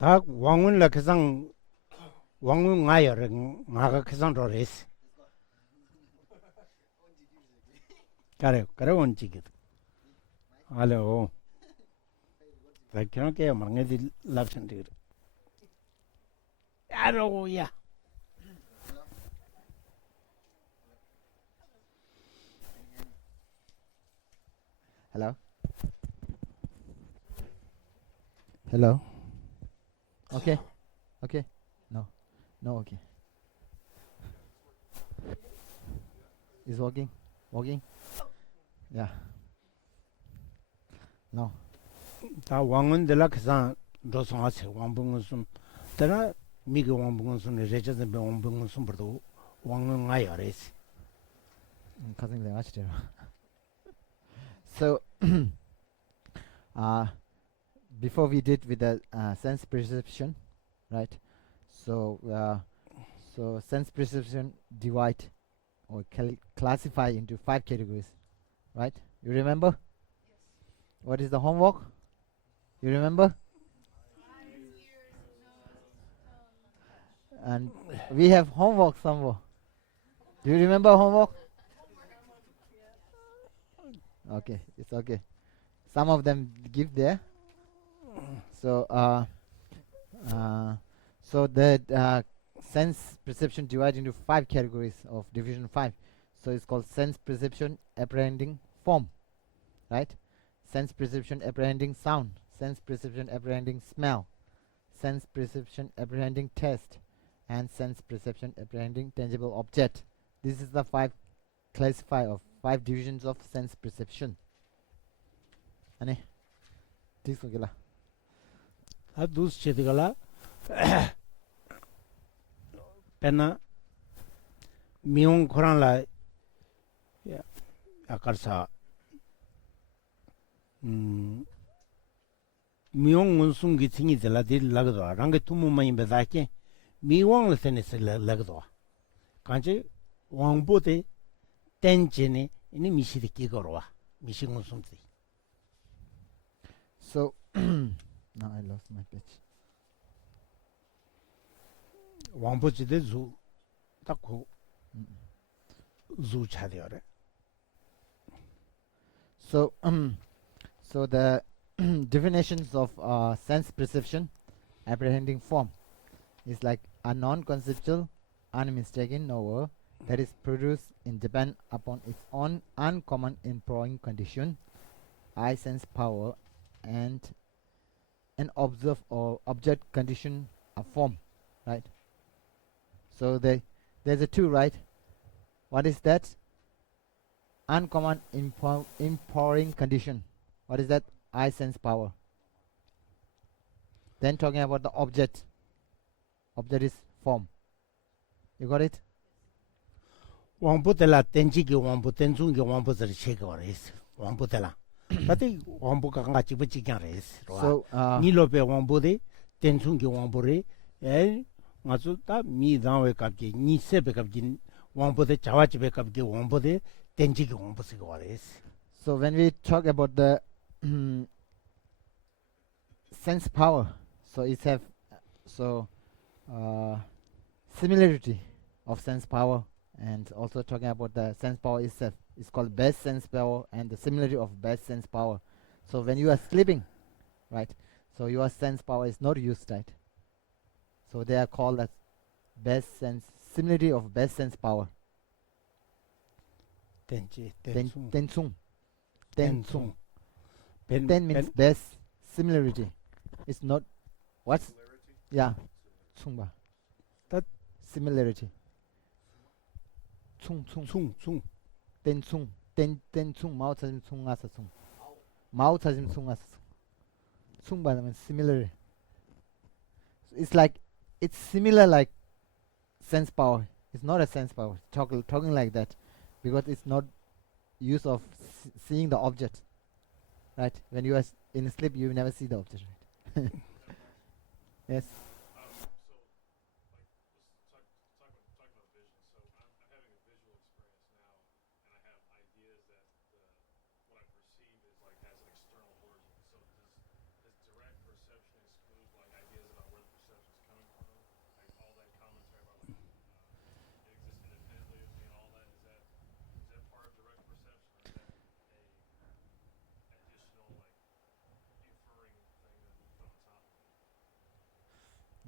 다 왕문라 계상 왕문 가여를 나가 계상 로레스 그래 온지기 알로 그렇게 망해디 랍션들 야로야 Hello? Hello? Okay. Okay. No. No, okay. Is working? Working? Yeah. No. 다 왕문들라 계상 로송하세 왕봉은 때나 미그 왕봉은 레저드 왕봉은 버도 왕문 가여레스 Cousin Lewis. So, before we did with the sense perception, right? So sense perception divide or classify into 5 categories, right? You remember? What is the homework? You remember? And we have homework somewhere. Do you remember homework? Okay, it's okay. Some of them give there. So, so the sense perception divided into 5 categories of division 5. So it's called sense perception apprehending form, right? Sense perception apprehending sound, sense perception apprehending smell, sense perception apprehending taste, and sense perception apprehending tangible object. This is the 5 classify of 5 divisions of sense perception. Ane, this gila. dus chedigala pena miung koran la akarsa miung unsung gi tingi de la dil lagdo rang tumu mai bedake miwang la tenes lagdo kanje wangbo de tenjene ini misi de kigorwa misi unsung de. So now I lost my page. 왕보지대 주 딱고 주 차려래. So so the definitions of sense perception apprehending form is like a non-conceptual unmistaken knower that is produced in depend upon its own uncommon employing condition, eye sense power, and an observe or object condition a form, right? So there's a 2, right? What is that? Uncommon empowering condition. What is that? Eye sense power. Then talking about the object. Object is form. You got it? 왕보텔라 땡지기 왕보 땡중기 왕보들 체거레스 왕보텔라 근데 왕보가 같이 붙이기야레스 So 니로베 왕보데 땡중기 왕보레 에 맞아 다 미당외 갑기 니세베 갑기 왕보데 자와집에 갑기 왕보데 땡지기 왕보스가 와레스. So when we talk about the sense power, so it's have similarity of sense power, and also talking about the sense power itself. It's called best sense power and the similarity of best sense power. So when you are sleeping, right? So your sense power is not used, right? So they are called as best sense similarity of best sense power. Tensung. Ten means best similarity. It's not what's yeah. Tsungba. That similarity. Tsung. Tensung. Tensung. Mao chajim tsung asa tsung. Mao chajim tsung asa tsung. Tsungba means similar. It's like it's similar like sense power. It's not a sense power. Talking like that because it's not use of seeing the object. Right? When you are in sleep, you never see the object. Right? Yes.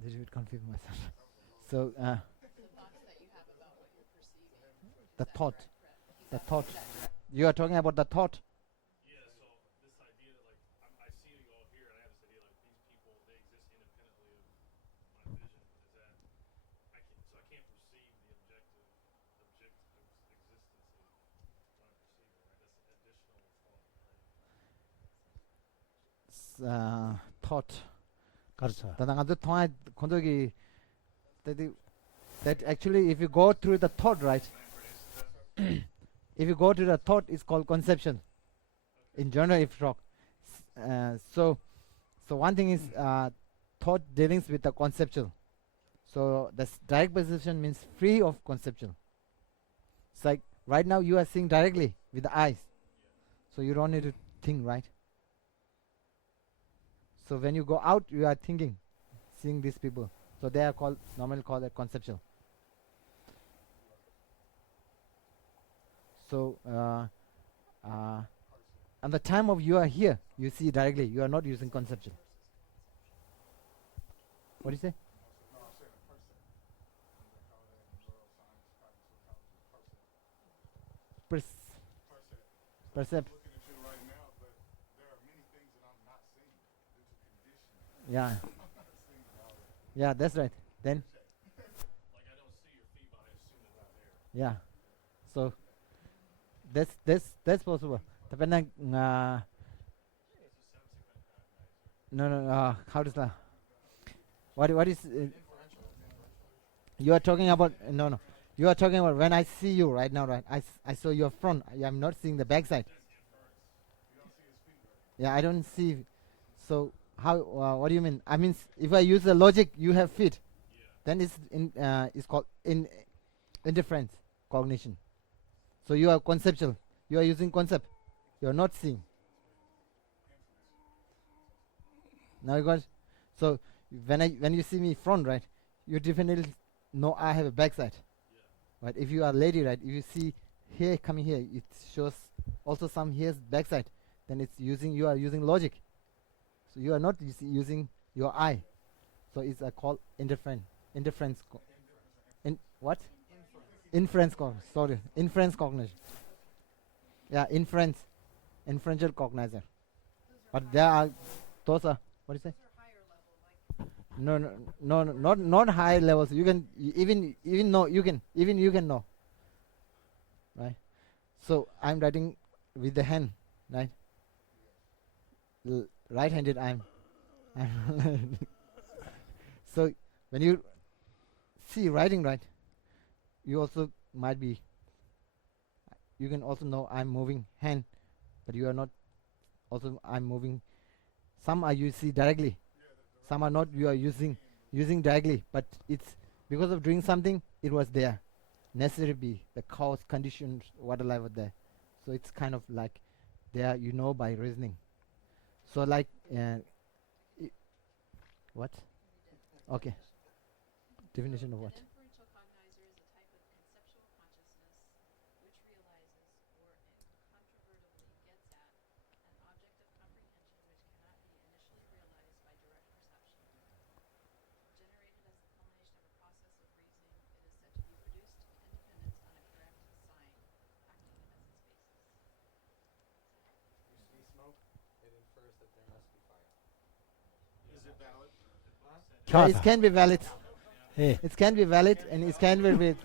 little bit confused myself. So the thought, the thought. You are talking about the thought. Yeah, so this idea that like I see you all here, and I have this idea like these people they exist independently of my vision. Is that I can't perceive the objective existence of what I perceive, right? That's additional thought, right? Thought. 그렇죠. 다당아도 통화 건더기 that actually if you go through the thought, right? If you go to the thought, it's called conception. In general, if you talk, so one thing is thought dealings with the conceptual. So the direct perception means free of conceptual. It's like right now you are seeing directly with the eyes, so you don't need to think, right? So when you go out, you are thinking, seeing these people. So they are normally called conceptual. So at the time of you are here, you see directly. You are not using conceptual. What do you say? Percep. Yeah. Yeah, that's right. Then. Like I don't see your feet, but I assume they're not there. Yeah. So that's possible. Depending. No. How does that? What is? You are talking about no. You are talking about when I see you right now, right? I saw your front. I'm not seeing the backside. Yeah, I don't see. So how? What do you mean? I mean, if I use the logic, you have feet. Then it's called indifference cognition. So you are conceptual. You are using concept. You are not seeing. Now you got. So when you see me front, right, you definitely know I have a backside. Right. If you are lady, right, if you see hair coming here, it shows also some hair's backside. Then it's you are using logic. So you are not using your eye. So it's called inference. What? Inference cognition. Yeah, inferential cognizer. But there are those are what do you say? No, not high levels. You can even know you can know. Right. So I'm writing with the hand, right? Right-handed I'm so when you see writing, right, you also might be you can also know I'm moving hand, but you are not also I'm moving. Some are you see directly, some are not you are using directly, but it's because of doing something it was there, necessary be the cause conditions what life was there. So it's kind of like there you know by reasoning. So like what? Okay. Definition of what? Inferential cognizer is a type of conceptual consciousness which realizes or incontrovertibly gets at an object of comprehension which cannot be initially realized by direct perception. Generated as the culmination of a process of reasoning, it is said to be produced in independence on a correct sign, acting as its basis. You see smoke, it infers that there must be fire. Is it valid? Yeah, it can be valid. 예. It can be valid and it can be with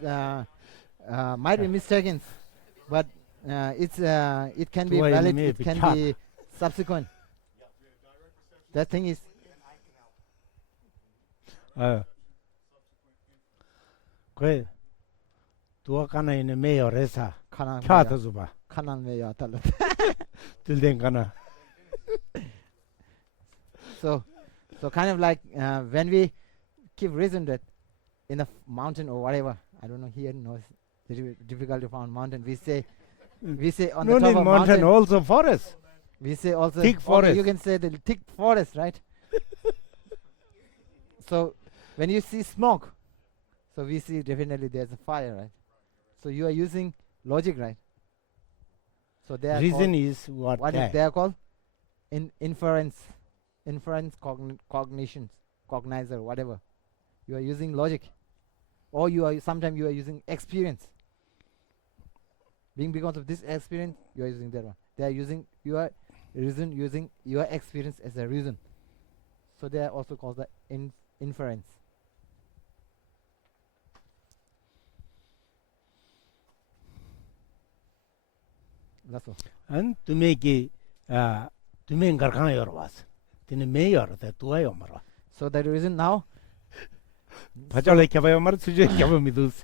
might be mistaken, but it can be Do I valid. may It be can chart. be subsequent. That thing is 그 두어가나 있는 메어레사 kanan 차도 줘봐. meya talat. 들된 가나. So kind of like when we keep reason that in a mountain or whatever, I don't know here knows difficult to find mountain. We say on No the top need of mountain, also forest. we say also Thick okay, forest. you can say the thick forest, right? So when you see smoke, so we see definitely there's a fire, right? So you are using logic, right? So they are Reason called, is what what is that. they are called inference cognitions, cognizer, whatever. you are using logic, or sometimes you are using experience. Because of this experience, you are using that one. They are using your reason, using your experience as a reason. So they are also called the inference. That's all. 안 두메기 두메 가르강 열어왔어. 드네 매 열어다 두어요 말아. So the reason now, 바절에 켜봐요 말 수제 켜봐 미두스.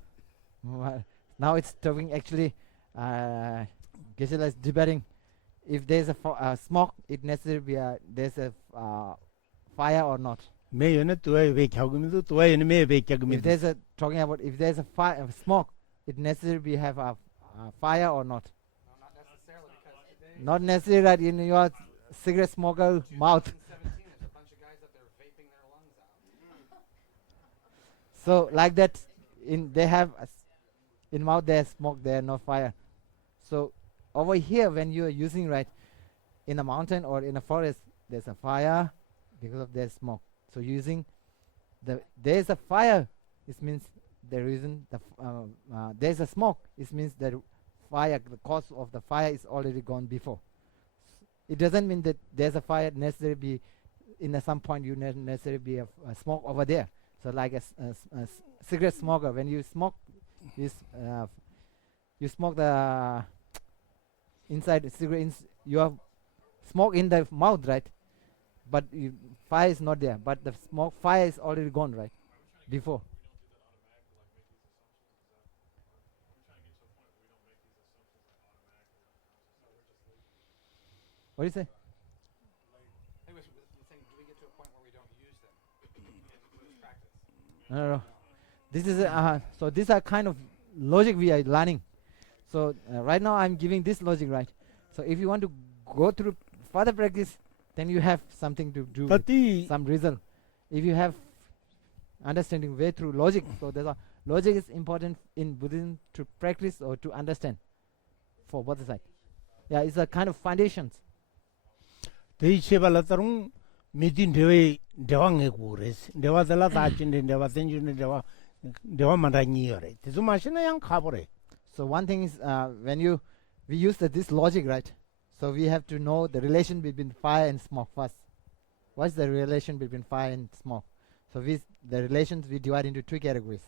now it's talking actually, Geshe-la is debating if there's a smoke, it necessarily there's a fire or not. 매 연에 두어요 왜 켜고 미두 두어요 매왜 켜고 If 미두. there's a talking about if there's a fire, smoke, it necessarily have a fire or not. No, not necessarily, because today, Not necessarily that in your cigarette smoker mouth. 2017, there's a bunch of guys up there vaping their lungs out. So like that, they have in mouth there's smoke, there's no fire. So over here, when you are using right in a mountain or in a forest, there's a fire because of there's smoke. So using there's a fire, it means the reason there's a smoke. It means that fire, the cause of the fire is already gone before. It doesn't mean that there's a fire necessarily be in some point you necessarily be a smoke over there. So like a cigarette smoker, when you smoke, you smoke the inside the cigarette, you have smoke in the mouth, right? But fire is not there. But the smoke fire is already gone, right? Before. What do you say? Anyways, you're saying, do we get to a point where we don't use them in practice? No. This is so these are kind of logic we are learning. So right now I'm giving this logic, right? So if you want to go through further practice, then you have something to do with 다티 some result. If you have understanding way through logic, so logic is important in Buddhism to practice or to understand for both sides. Yeah, it's a kind of foundations. 대시발라다롱 미딘 대회 대왕의 고레스 대화들라 다진데 대화 센주네 대화 만다니요래 대수 마시나 양 가보래. So one thing is when we use this logic, right? So we have to know the relation between fire and smoke first. What's the relation between fire and smoke? So the relations we divide into two categories: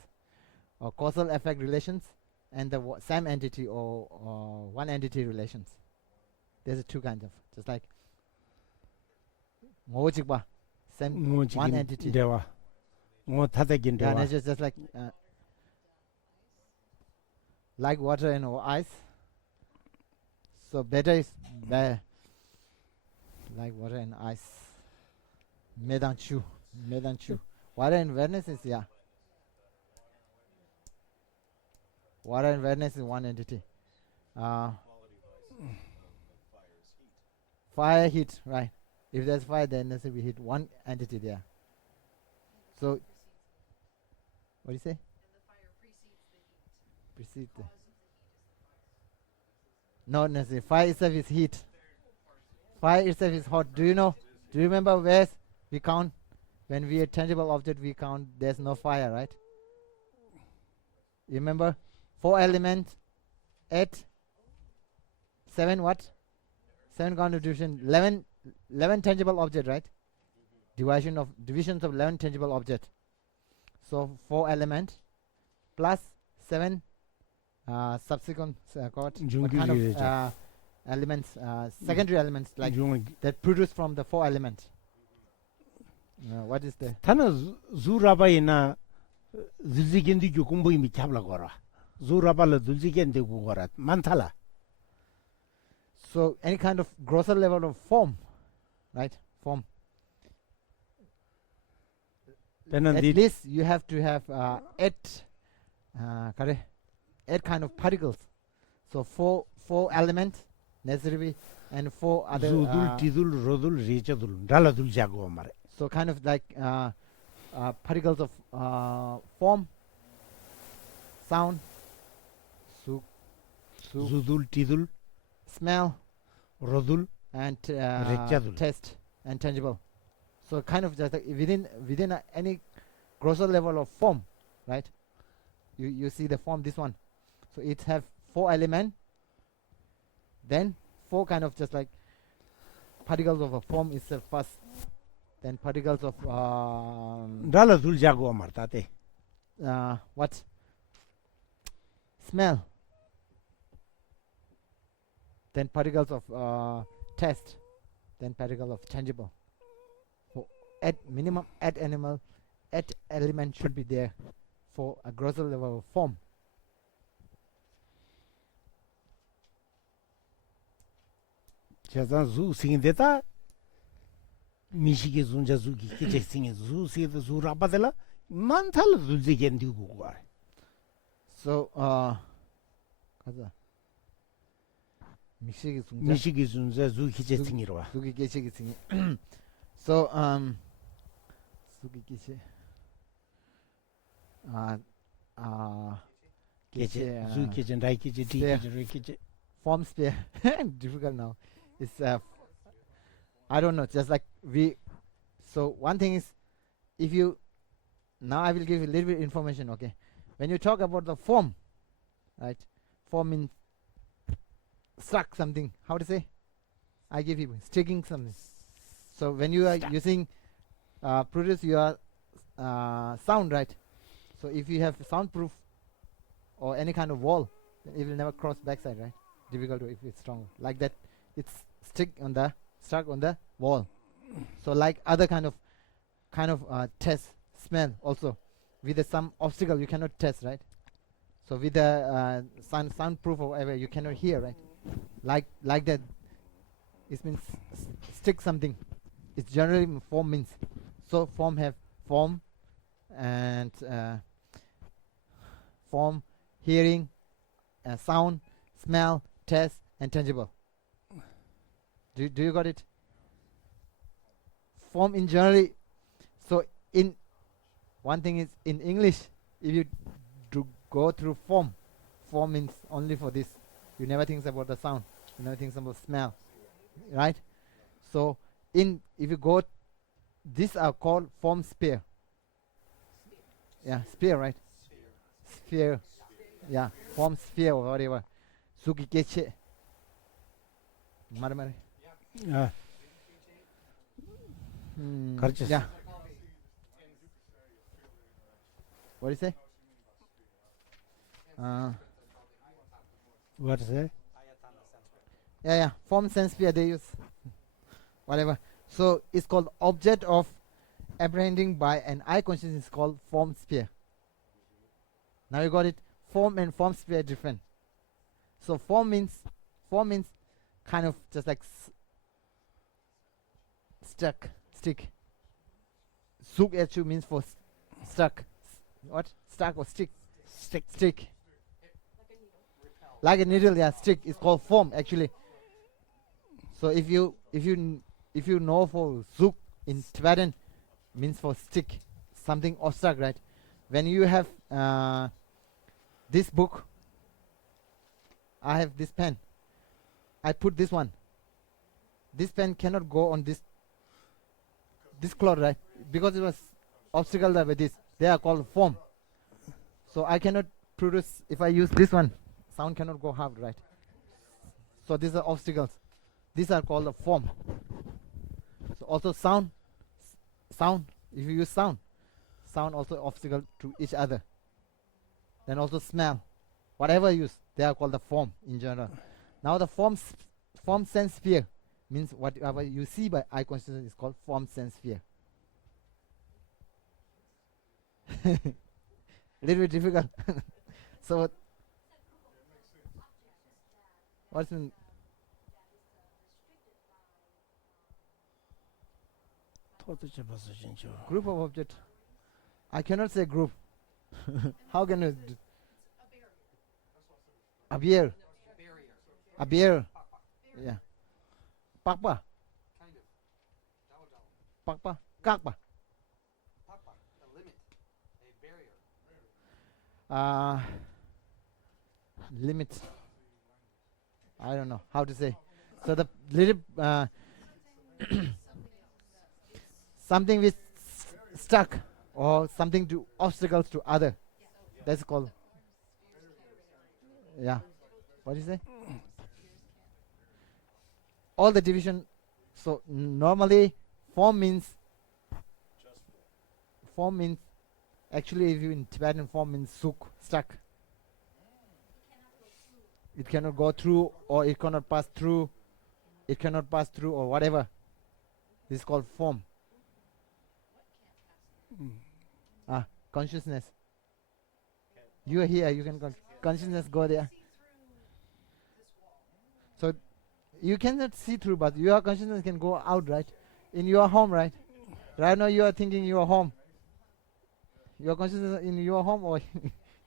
or causal effect relations and the same entity or one entity relations. There's two kinds of, just like same one entity. 대화 타대긴 Yeah, 대화. and it's just like water and ice. So better is like water and ice. Medanchu. Water and awareness is water and awareness is one entity. Fire, heat, right? If there's fire, then there will be heat. One entity there. So, what do you say? And the fire precedes the heat. Not necessarily. Fire itself is heat. Fire itself is hot. Do you know? Do you remember where we count? When we are tangible object, we count there's no fire, right? You remember? 4 elements, 8, 7 what? 7 contribution, 11 tangible object, right? Divisions of 11 tangible object. So 4 elements plus 7 subsequent what kind of elements, secondary elements like that produce from the 4 elements. What is the 타는 주라바이나 줄지겐디 공부이 미잡라 거라. 주라발라 줄지겐데 고거라. 많달라. so any kind of grosser level of form, right? Form. 배는 At 디 least you have to have 8 kind of particles. So 4 elements necessarily and 4 other 주둘 디둘 로둘 리저둘 달라둘 자고 말해. so kind of like particles of form, sound, 주둘 디둘 smell, 로둘 and Rechadul. taste and tangible. So kind of just like within any grosser level of form, right? You see the form, this one. So it have 4 element, then 4 kind of just like particles of a form itself first, then particles of 달라 둘 자고 말다대. what? Smell. Then particles of taste. Then particle of tangible. So at minimum, at element should be there for a grosser level of form. 제가 주 생인데다 미시게 존자 주기 기체 생에 주 세도 주 라바들라 만탈 줄지겐 디고 와. So 가자. 미시기 중자. 미시게 존자 주 기체 생이로 와. 수기 계시기 중에. So 수기 계시. 기체 주 기체 라이 기체 디 기체 기체 form sphere. Difficult now. It's I don't know, just like so one thing is, if you, now I will give you a little bit information, okay? When you talk about the form, right? Form means struck something. How to say? I give you sticking something. So when you are using produce your sound, right? So if you have soundproof or any kind of wall, it will never cross backside, right? Difficult if it's strong like that. It's stuck on the wall. So like other kind of test smell also with some obstacle you cannot test, right? So with the soundproof or whatever you cannot hear, right? Like that. It means stick something. It's generally form means. So form have form and form, hearing, sound, smell, taste, and tangible. Do you got it? Form in generally. So in one thing is in English, if you do go through form means only for this. You never think about the sound. You never think about smell, right? So if you go, these are called form sphere. Yeah, sphere, right? Sphere. Yeah, form sphere or whatever. Suki keche. Mare. 아, 가르쳤어. Yeah. What do you say? What is it? Yeah. Form sense sphere they use. Whatever. So it's called object of apprehending by an eye consciousness is called form sphere. Now you got it. Form and form sphere are different. So form means kind of just like stick. Suk at you means for stuck. What? Stuck or stick? Stick. Like a needle, yeah, stick. It's called form actually. So if you know for zuk in Tibetan means for stick, something or stuck, right? When you have this book, I have this pen. I put this one. This pen cannot go on this cloth, right? Because it was obstacle there with this. They are called form. So I cannot produce, if I use this one, sound cannot go half, right? So these are obstacles. These are called a form. So also sound, if you use sound also obstacle to each other. Then also smell. Whatever you use, they are called the form in general. Now the form sense sphere means whatever you see by eye consciousness is called form sense sphere. A little bit difficult. So what's in group of object? I cannot say group. How can you do? A beer. A beer. Yeah. Pakpa. Kind of. Dao. Pakpa. Kakpa. Papa. A limit. A barrier. Limit. I don't know how to say. So the little something with stuck. or something to obstacles to other. That's called. Yeah. What do you say? All the division. So normally form means actually if you in Tibetan form means suk, stuck. It cannot go through, or it cannot pass through. It cannot pass through, or whatever. This is called form. Consciousness. You are here. You can consciousness go there. So you cannot see through, but your consciousness can go out, right? In your home, right? Right now you are thinking your home. Your consciousness in your home or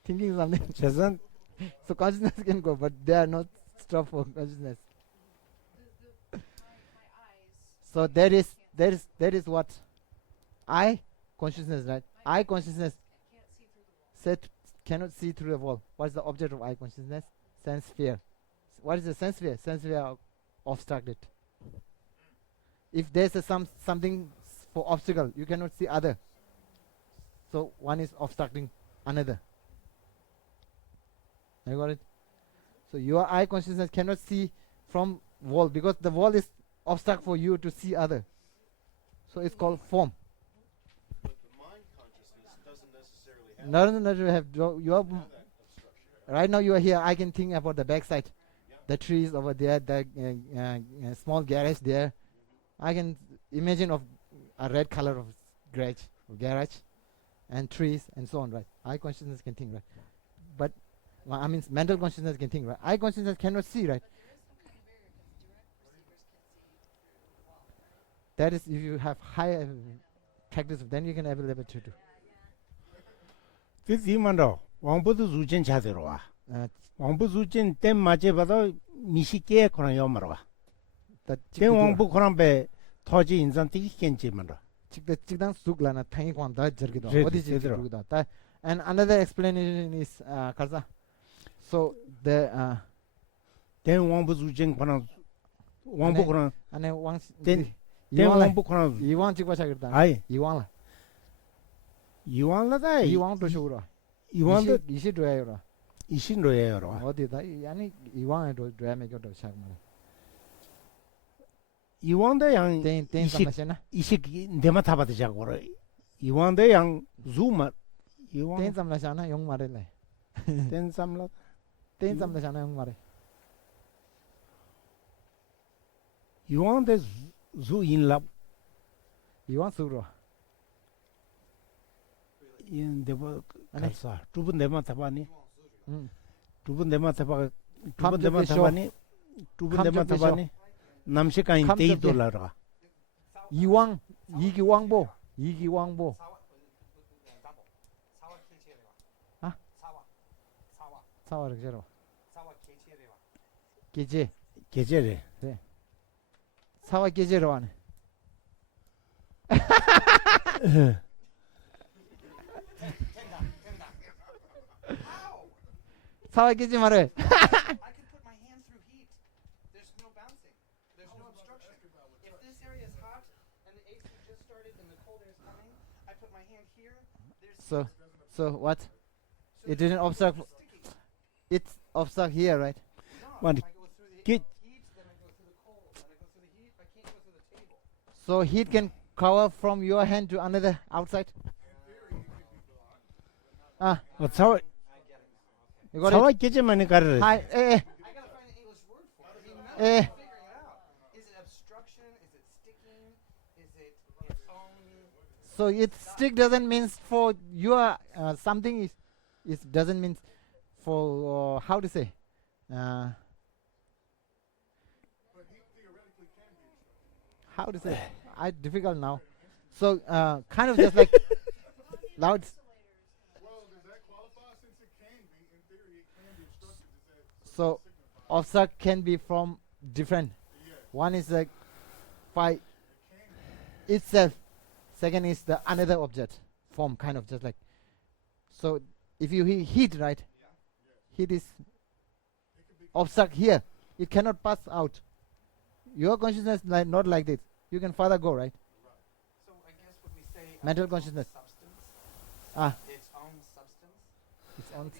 thinking something. 재산 So consciousness can go, but they are not stop for consciousness. So that is what I consciousness, right? I consciousness said cannot see through the wall. What is the object of I consciousness? Sense sphere. What is the sense sphere? Sense sphere obstructed. If there's something for obstacle, you cannot see other. So one is obstructing another. You got it? So your eye consciousness cannot see from wall because the wall is obstacle for you to see other. So it's called form. But the mind consciousness doesn't necessarily have Your right now you are here. I can think about the backside, the trees over there, the small garage there. I can imagine of a red color of garage, and trees and so on. Right? Eye consciousness can think, right? But I mean, mental consciousness can think, right? Eye consciousness cannot see, right? That is, if you have high practice, then you can able to do. This 이만도 왕부도 주진 자대로 와. 왕부 주진 때 맞에 봐도 미식게 그런 요마로 와. 때 왕부 그런 배 토지 인상 되게 괜찮만도. 직당 쑥라나 탕이 관다 저기도 그래, 어디 제대로. 저기도. And another explanation is 가자. So the 때 왕부 주진 그런 왕부 그런 안에 왕 때 이왕 왕부 그런 이왕 찍고 자기다. 아이 이왕 이왕라다 이왕 도시로. 이왕도 이시 줘야요. 이신로예요. 어디다 아니 이왕에도 줘야 매겨도 자그만. 이왕도 양 땡 이식 삼마시나? 이식 내만 타봐도 자고로 이왕도 양 주마 땡 이왕 삼마시나 용 말을래. 땐삼라 땡 삼마시나 용 말해. 이왕도 주 인랍 이왕 수로. 인데버 아니. 가서 두분 내만 타봐니 응. 두분 내만 타봐 두분 감정 내만 비쇼. 타봐니 두분 내만 감정 타봐니 남식가인 감정 비- 데이돌라가 이왕 이기왕보 이기왕보. 사와 케체레와. 아? 사와 사와를 제로. 케체레와. 계제 계절에 사와 계제로 하네. 사와 계제 말해. I can put my hand through heat. There's no bouncing. There's no obstruction. If this area is hot and the AC just started and the cold air is coming, I put my hand here. There's So what? It didn't obstruct. It's obstruct here, right? no. But If I go through the get- heat, then I go through the cold. Then I go through the heat. I can't go through the table. So heat can cover from your hand to another outside. 사와 You got 사와 it. 계절만이 가르래 Hi, I gotta find an English word for it. I mean, I'm Eh. figuring it out. Is it obstruction? Is it sticking? Is it its own? So it stick doesn't mean for your something is doesn't mean for how to say. How to say? I difficult now. So kind of just like loud. So obstruct can be from different. One is like by itself. Second is the another object form, kind of just like. So if you heat, right? Heat is obstruct here. It cannot pass out. Your consciousness not like this. You can further go, right? So I guess what we say Mental consciousness. substance Ah, its own substance? its own I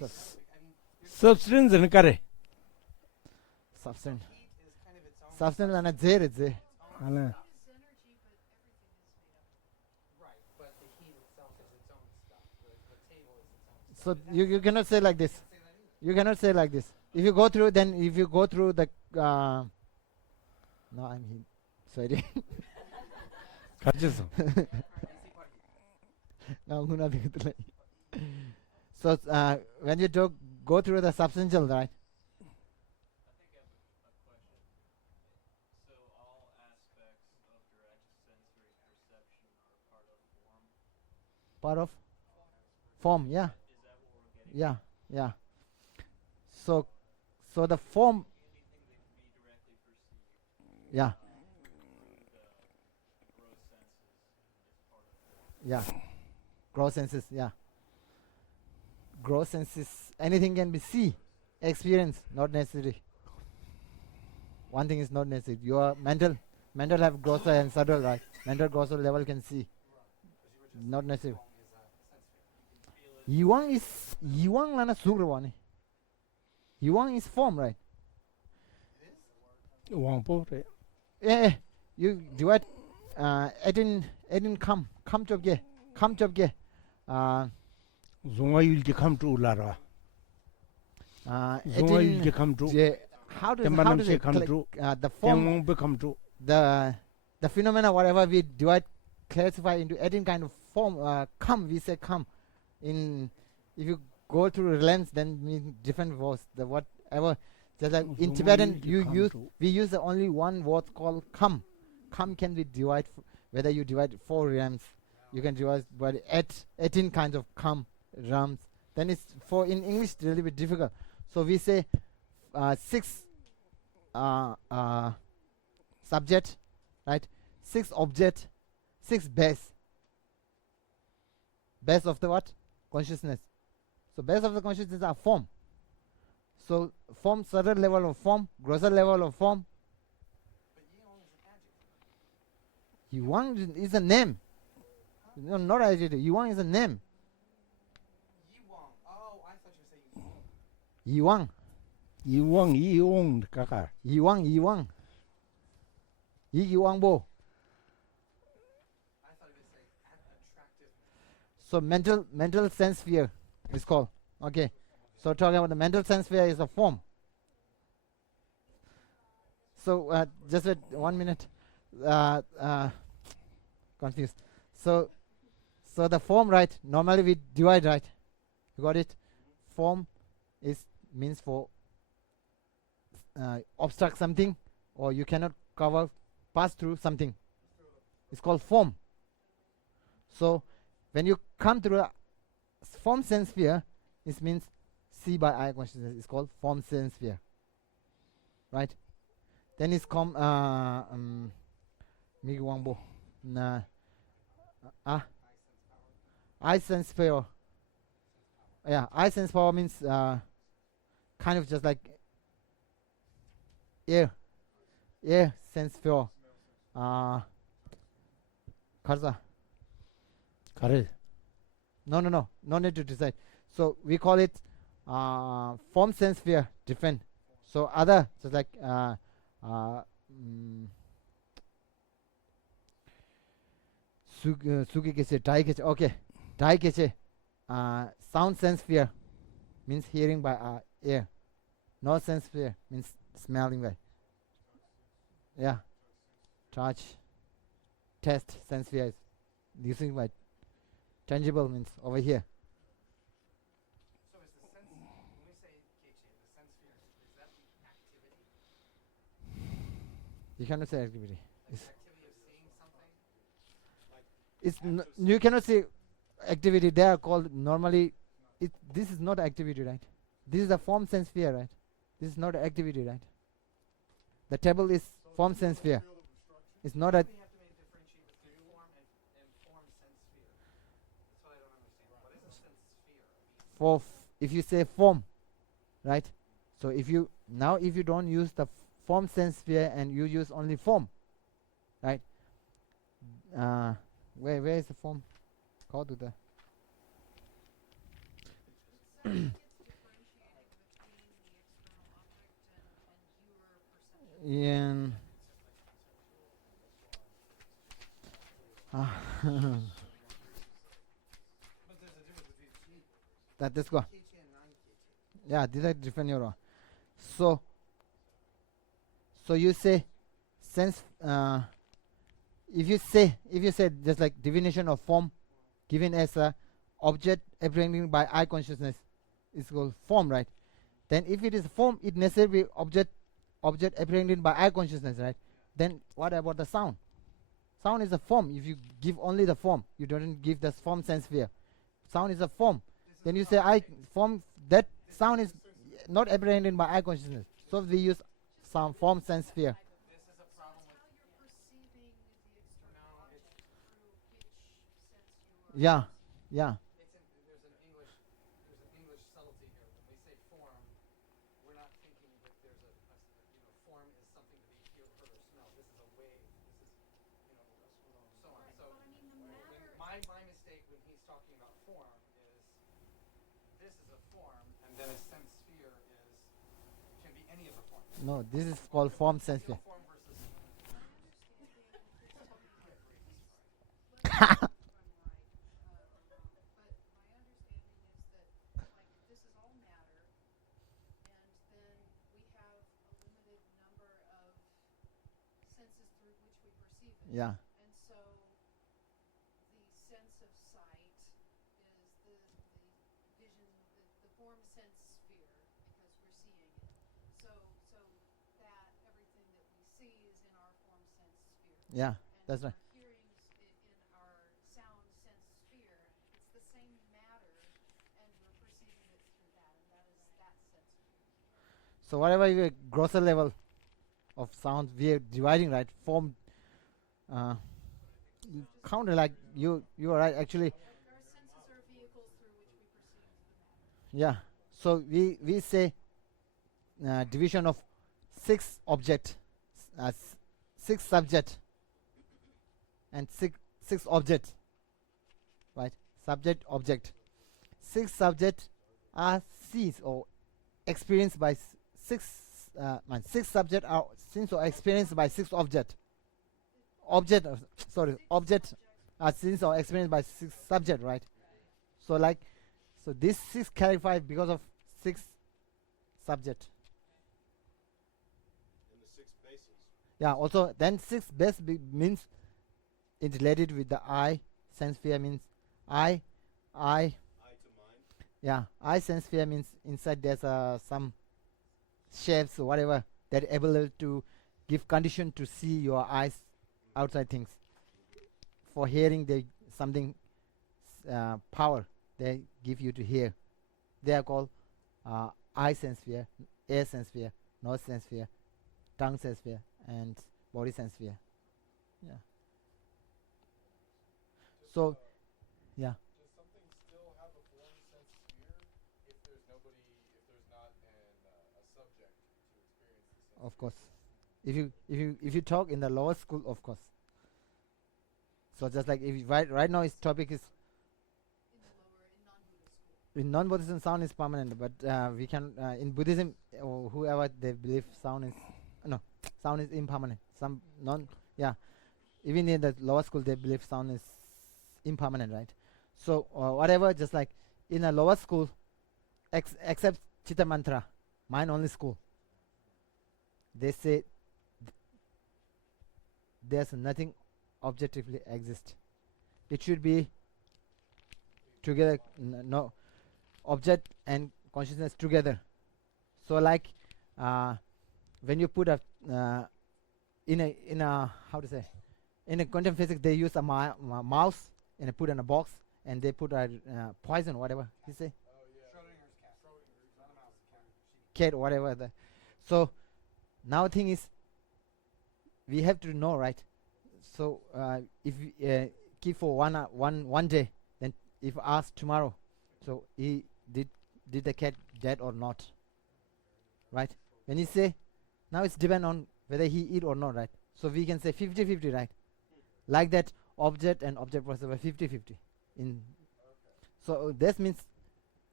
mean, substance and kare substance. heat is kind of its own Substance and a zero, zero. ala Heat is energy, but everything is made up of Right, but the heat itself is its own stuff. The table is its own So stuff. you cannot say like this. Say that either. You cannot say like this. If you go through, then if you go through the no, I'm here. Sorry. 가지소 No, I'm not doing it. So when you go through the substantial, right? I think I have a question. So all aspects of direct sensory perception are part of form. Part of form, yeah, Is that what we're getting? yeah, yeah. So the form, Anything that can be directly perceived, yeah, the gross senses, is part of form. yeah. Gross senses, yeah. Gross senses, anything can be see, experience, not necessary. One thing is not necessary. Your mental have grosser and subtle, right? Mental grosser level can see, not necessary. Yiwang lana sugrwani. Yiwang is form, right? 왕보 re Yeah, you divide 18 come jobge zonga yulji come to ulara zonga 18 yulji come to how does tembanam se it come to the form temong be come to the phenomena whatever we divide classify into 18 kind of form come, we say come in. If you go through lens, then mean different words, the whatever. Just like in zonga Tibetan yulji we use the only one word called come can be divided whether you divide 4 realms, you can divide by 18 kinds of come realms. Then it's for in English it's a little bit difficult, so we say 6 subject, right? 6 object, 6 base of the what? Consciousness. So base of the consciousness are form. So form, certain level of form, grosser level of form. But Yiwang is an adjective. Yuang is a name. No, not adjective. Yuang is a name. Yiwang. Oh, I thought you were saying Yuang. 이왕 kaka Yuang. Yuang bo. I thought it was saying attractive. So mental sense sphere is called. Okay. So talking about the mental sense sphere is a form. So just wait 1 minute. Confused. So the form, right? Normally we divide, right? You got it? Form means for obstruct something, or you cannot pass through something. It's called form. So when you come through a form sense sphere, it means see by eye consciousness. It's called form sense sphere, right? Then it's Migi Wangbo. Eye sense power. Yeah, eye sense power means kind of just like ear sense power. Karza. 가래 No need to decide. So we call it form sense sphere different. So other just like sugi keche, dai keche. Okay, dai keche. Sound sense sphere means hearing by ear. No sense sphere means smelling by. Yeah, touch, taste sense sphere is using by. Tangible means over here. So is the sense, when we say Keche, the sense sphere, is that the activity? You cannot say activity. Like the activity of seeing something? You cannot say activity. They are called normally. This is not activity, right? This is a form sense sphere, right? This is not activity, right? The table is form sense sphere. It's not a. We have to make differentiate between form and form sense sphere. That's what I don't understand. What is a sense sphere? If you say form, right? So if you don't use the form sense sphere and you use only form, right? Where is the form? Go to the differentiating between the external object and your perception? In But there's a difference between chi, that this go. chi and non-chi. Yeah, these are different neuron. So, so you say sense. If you say just like definition of form given as a object apprehending by eye consciousness is called form, right? Then if it is form, it necessarily be object apprehended by eye consciousness, right? Then what about the sound? Sound is a form. If you give only the form, you don't give the form sense sphere. Sound is a form. Then you say eye form, that sound is not apprehended by eye consciousness. So we use some form sense sphere. This is a So problem it's with. how you're perceiving the external No, object through which sense you are. Yeah, yeah, There's an English subtlety here. When we say form, we're not thinking that there's form is something to be heard or smell. This is a wave. This is, so on. Right, So but I mean the matter. my mistake when he's talking about form is this is a form, and then a sense sphere can be any of the forms. no, this is called form sense sphere. Form versus. My understanding is I'm right, but my understanding is that like this is all matter, and then we have a limited number of senses through which we perceive it. Yeah, And so the sense of sight is the vision, the form sense sphere, because we're seeing it. So that everything that we see is in our form sense sphere. yeah, And that's right. our hearing's in our sound sense sphere. It's the same matter, and we're perceiving it through that, and that is that sense sphere. So whatever you grosser level of sound we are dividing, right? Form. You counter like you are right actually. Like our senses are vehicles through which we perceive the matter. Yeah. So we say division of 6 object, 6 subject, and 6 object, right? Subject object. 6 subject are seen or experienced by 6 subject are seen or experienced by 6 object. Object are seen or experienced by 6 subject, right? So like, so this 6 clarified because of 6 subject. And the 6 bases. Yeah. Also, then 6 base means it's related with the eye sense sphere means eye. Eye to mind. Yeah, eye sense sphere means inside there's some shapes or whatever that able to give condition to see your eyes outside things. For hearing, they something power they give you to hear. They are called eye sense sphere, ear sense sphere, nose sense sphere, tongue sense sphere, and body sense sphere. Yeah. So, yeah. Does something still have a form sense sphere if there's not a subject to experience the sense? Of course, if you talk in the lower school, of course. So just like if you right now his topic is In the lower, in non-Buddhist school. in non-Buddhism sound is permanent, but we can in Buddhism or whoever they believe sound is impermanent. Some even in the lower school they believe sound is impermanent, right? So whatever, just like in a lower school, except Chitta Mantra, mind only school, they say there's nothing objectively exist. It should be together, no object and consciousness together. So like when you put a in a how to say, in a quantum physics they use a mouse and put in a box and they put a poison, whatever you say, Schrodinger's cat. Not a mouse, a cat. cat, whatever. So now thing is we have to know, right? So if we keep for one day, then if asked tomorrow, so he did the cat dead or not, right? When he say now it's depend on whether he eat or not, right? So we can say 50-50, right? Like that object and object process 50-50 in. So that means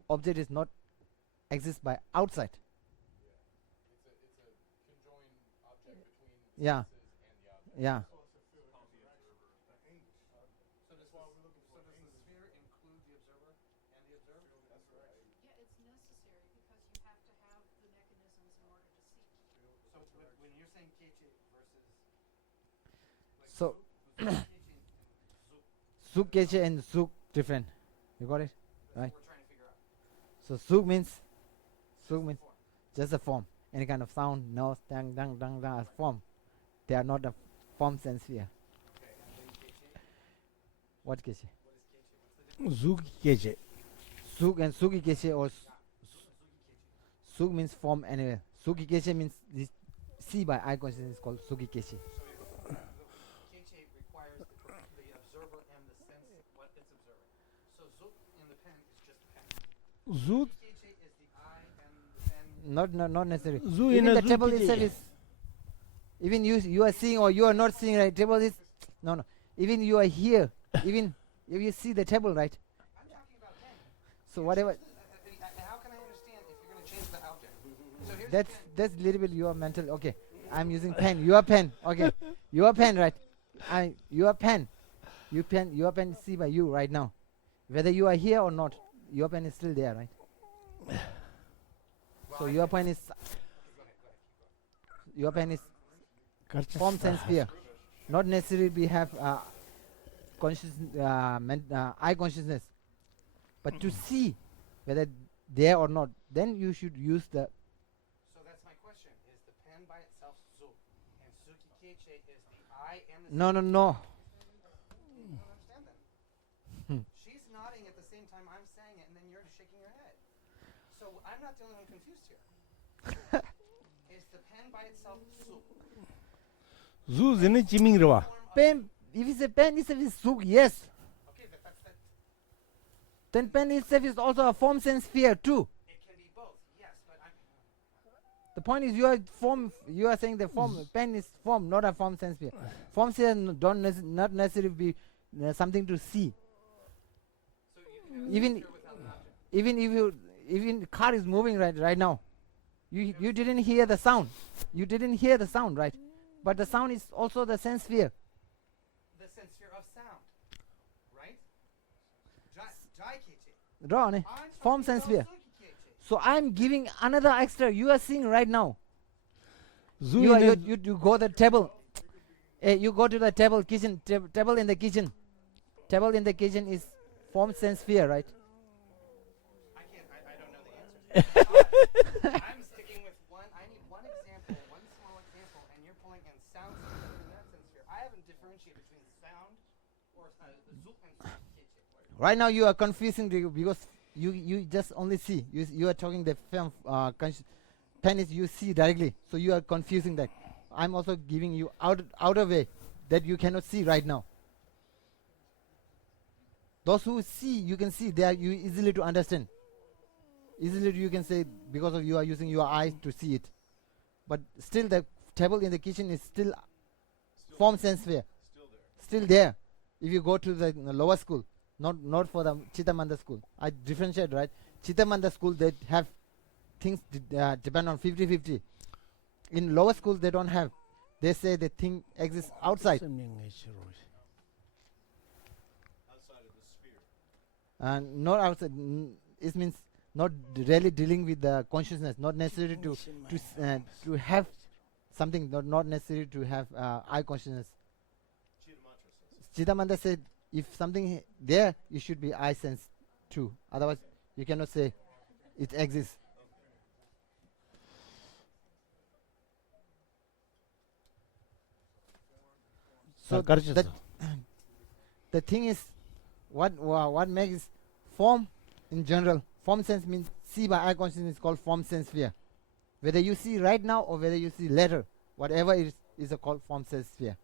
object is not exists by outside. It's a conjoined object between Yeah. senses and the object. Yeah. So does the sphere include the observer and the observed? That's right. Yeah, it's necessary because you have to have the mechanisms in order to see. So when you're saying keche versus like So keche and zouk, suk keche and suk different. You got it? that's Right. what we're trying to figure out. So suk means Form. just a form. Any kind of sound, no, dang, dang, dang, dang, as form. They are not a form sense sphere. Okay, and then keche. What keche? What is keche? What's the difference? Zug keche. Suk and suki keche or Zuki keche. suk means form anyway. Suki keche means this see by eye consciousness is called suki keche. So keche requires the observer and the sense what it's observing. So zouk in the pen is just the pen. Zug Keche is the eye and the pen. Not necessary. Zu Even in the a table Zu itself keche. is even you are seeing or you are not seeing right. Table is no. Even you are here. Even if you see the table right. I'm talking about pen. So whatever. How can I understand if you're going to change the object? So here's That's little bit your mental. Okay, I'm using pen. Your pen. Okay, your pen, right? Your pen. Your pen. See by you right now, whether you are here or not. Your pen is still there, right? So your pen is. Your pen is form sense sphere. Not necessarily we have conscious eye consciousness, but to see whether there or not, then you should use the. So that's my question. Is the pen by itself zouk? And suki keche is the eye and the No. I don't understand that. She's nodding at the same time I'm saying it, and then you're shaking your head. So I'm not the only one confused here. Is the pen by itself zouk? Zu zine chiming rwa. Form of- Pen, if it's a pen itself is suk, yes. Okay, that's that. Then pen itself is also a form sense sphere too. It can be both, yes, but I'm. The point is you are saying the form, pen is form, not a form sense sphere. Form sense not necessarily be something to see. So you can have Even- a picture without an object. Even the car is moving right now. You didn't hear the sound. You didn't hear the sound, right? But the sound is also the sense sphere. The sense sphere of sound, right? Jai keche. Draw, ne? I'm Form talking sense about sphere. suki keche. So I'm giving another extra. You are seeing right now. Zu You in go the table. You go to the table kitchen. Table in the kitchen. Table in the kitchen is form sense sphere, right? I don't know the answer. I'm sticking with one. I need one example, one small example, and you're pulling in sound sphere and that sense sphere. I haven't differentiated between sound or zouk and suki keche. Right now you are confusing because you just only see. You are talking the film pen is you see directly. So you are confusing that. I'm also giving you outer way that you cannot see right now. Those who see, you can see, they are you easily to understand. Easily you can say because of you are using your eyes to see it. But still the table in the kitchen is still form sense sphere. Still there. If you go to the lower school, not for the Chitamanda school. I differentiate, right? Chitamanda school, they have things depend on 50-50. In lower school, they don't have. They say the thing exists outside. Outside of the sphere. And not outside. It means not really dealing with the consciousness. Not necessary to have something. Not necessary to have eye consciousness. Chitamanda said, if something there, it should be eye sense too. Otherwise, you cannot say it exists. So that the thing is, what makes form in general? Form sense means see by eye consciousness is called form sense sphere. Whether you see right now or whether you see later, whatever it is a called form sense sphere.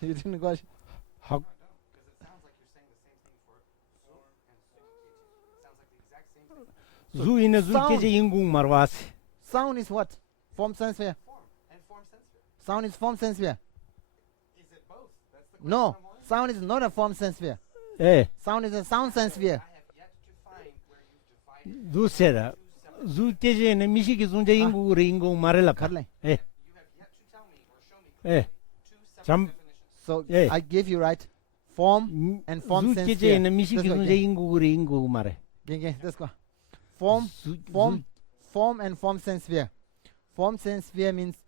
You didn't got How Because it sounds like you're saying the same thing for zouk and suki keche. It sounds like the exact same thing. Zu in a Zu sound- keche ingung marwasi. sound is what? Form sense sphere. Form and form sense sphere. Sound is form sense sphere. Is it both? That's the question No, I'm wondering. sound is not a form sense sphere. 에 Sound is a sound sense sphere. I have yet to find where you've divided 두세라 주 깨제는 미식이 존재 인구를 인공 말을라 봐. Karle. 에. you have yet to tell me or show me 예. two separate 잠- definitions. So 예. I give you right form and form 주 sense sphere. 깨제는 미식이 Let's go 존재 again. 인구를 인구 말해. Okay, let's go. Form, form and form sense sphere. Form sense sphere means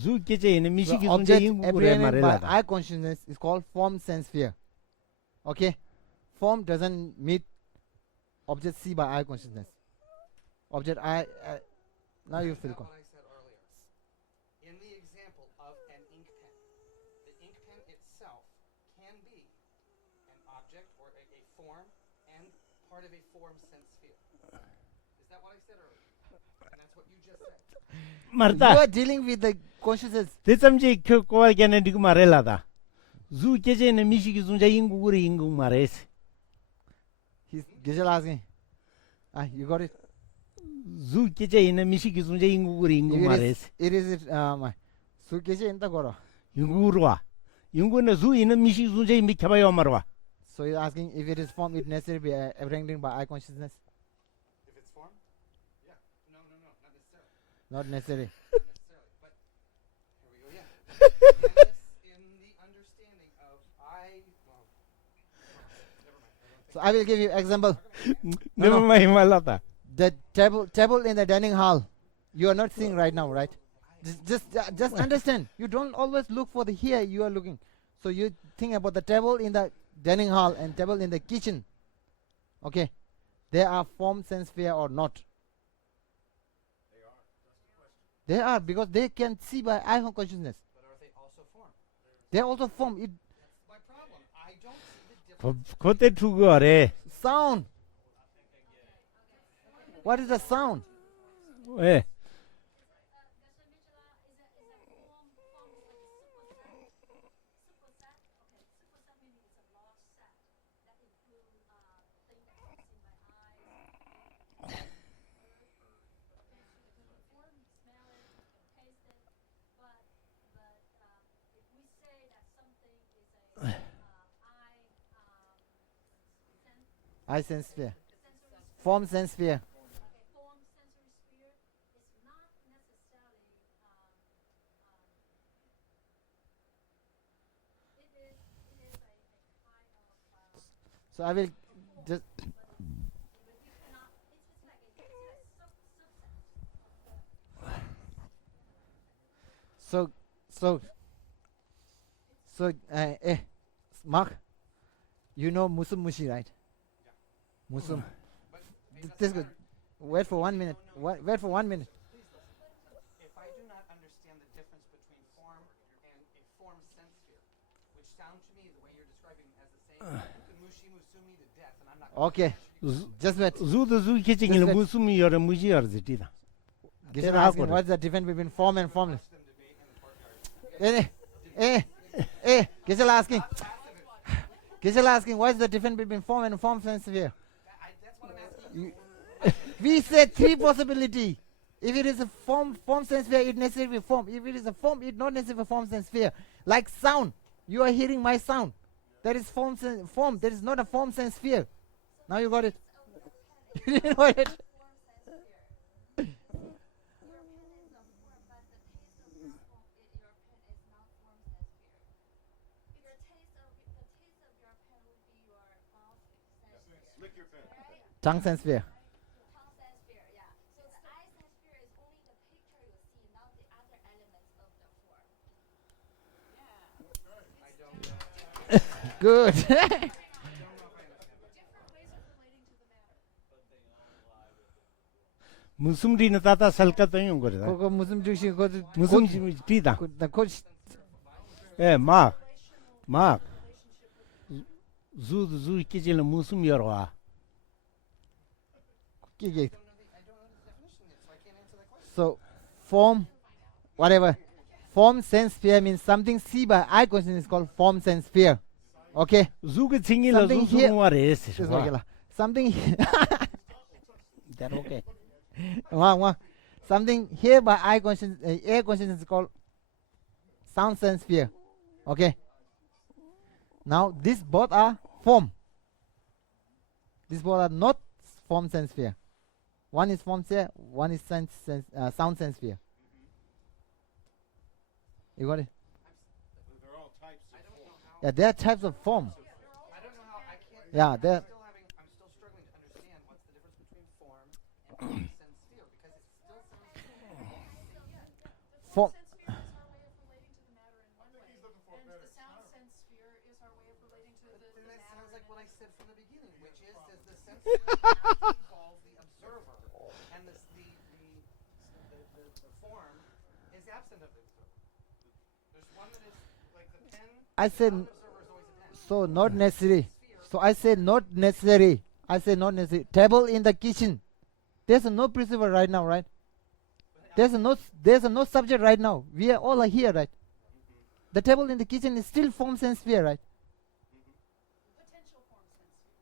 주 깨제는 the 미식이 존재 object 인구를 apprehended by 말을라. eye consciousness is called form sense sphere. Okay, form doesn't meet object see by eye consciousness. Object eye. Now you feel. That's what I said earlier. In the example of an ink pen, the ink pen itself can be an object or a form and part of a form sense sphere. Is that what I said earlier? And that's what you just said. You 말다. are dealing with the consciousness. 대참지 그 꼬아게는 이거 말을라다. 주 깨제는 미식이 존재 인구를 인구 말해서. He's Gijal asking. You got it. 주 깨제는 미식이 존재 인구를 인구 말해서. It is suitcase in the goro. 인구로 와. 인구는 주 있는 미식이 존재 미켜봐요 말와. So he's asking if it is form, it necessarily be apprehended by eye consciousness. If it's form? Yeah. No, not necessarily. Not necessary. Not necessarily. But here we go. Yeah. Unless in the understanding of well, never mind. I don't think So I will give you example. 내가 많이 말랐다. The table in the dining hall. You are not seeing right now, right? Just understand. You don't always look for the here. You are looking. So you think about the table in the dining hall and table in the kitchen. Okay, they are form sense sphere or not? They are because they can see by eye consciousness. But are they also form? They also form it. That's my problem. I don't see the difference. 그때 두고 하래. Sound. What is the sound? 왜? Eye sense sphere. Form sense sphere. Form sensory sphere is not necessarily it is a kind of So I will just but you cannot it's like a subset. so Mark, you know Musum Mushi, right? Musum. But This good. Wait for 1 minute. Wait for 1 minute. if I do not understand the difference between form and a form sense sphere, which sound to me the way you're describing as the same, you can mushi musumi to death, and I'm not. Okay. Just wait. 주도 주 깨지기는 무슨 여러 무지 여러지다. Gishan Tell asking her. what's the difference between form and formless. Watch them debate in the courtyard. Gishan asking. Gishan asking what's the difference between form and form sense sphere. That's what I'm asking. You- We said 3 possibility. If it is a form sense sphere, it necessarily form. If it is a form, it not necessarily form sense sphere. Like sound, you are hearing my sound. That is form. That is not a form sense sphere. Now you got it. You didn't know it. Lick your pen. Tongue sense sphere. Good. 무슨 리는 따다 살까더니 거다. 그거 무슨 주시 그거 무슨 비다. 나 코치 예, 막 주 깨지는 무슨 여러와. 기계. So form, whatever. Form sense sphere means something see by eye consciousness is called form sense sphere. Okay. 주가 생일라 Something here- 주송화래스. This one, Gela. Something That okay. something here by eye consciousness, air consciousness is called sound sense sphere. Okay. Now these both are form. These both are not form sense sphere. One is form sphere, one is sound sense sphere. You got it? They're all types of form. Yeah, there are types of form. I don't know how I can't. Yeah, there. I'm still struggling to understand what's the difference between form and sense sphere because it still sounds. Form. Sense sphere is our way of relating to the matter in one way, and the sound sense sphere is our way of relating to the Then that matter. sounds like what I said from the beginning, which is does the sense sphere have to involve the observer, and the form is absent of the observer. There's one that is like the pen. I said The observer is always a pen. so not necessary. So I say not necessary. I say not necessary. Table in the kitchen. There's no principle right now, right? There's no subject right now. We are all here, right? The table in the kitchen is still form sense sphere, right? Potential form sense sphere.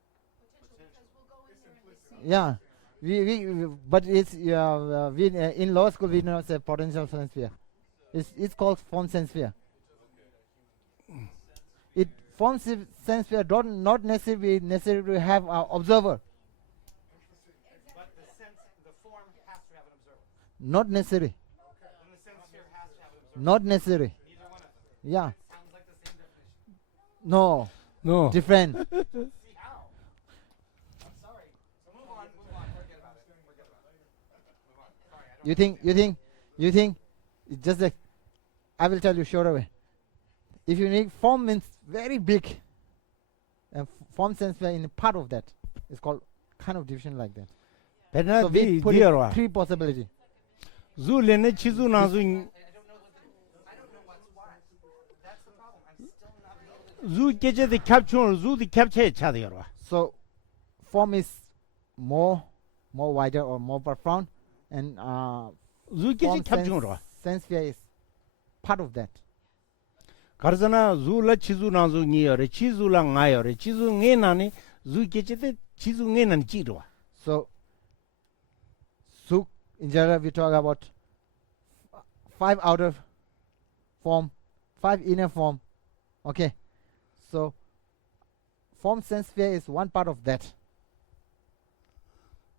Potential, because we'll go in there and we see. Yeah. But it's we in law school we don't say potential sense sphere. It's called form sense sphere. It form sense sphere don't not necessarily have an observer. But the form has to have an observer. Not necessary. And the sense sphere has to have an observer. Not necessary. Neither one of them. Yeah. Sounds like the same definition. No. No. Different. See how? I'm sorry. So move on. Forget about it. Move on. Sorry, I don't. You think it's just like I will tell you straight away. If you make form means very big, and form sense sphere in part of that, it's called kind of division like that. Bena So we di put diarwa. three possibility. Zu lene chizu na zu I don't know what's what. That's the problem. I'm still not able to. zu geje de capture zu di capture cha diarwa. So form is more wider or more profound, and Zu geje form capture ro. sense sphere is part of that. 가르잖아 zu la chizu na zu ni yore chizu la nga yore chizu nge na ni zu geje de chizu nge na ni chi ro. So in general we talk about 5 outer form, 5 inner form. Okay, so form sense sphere is one part of that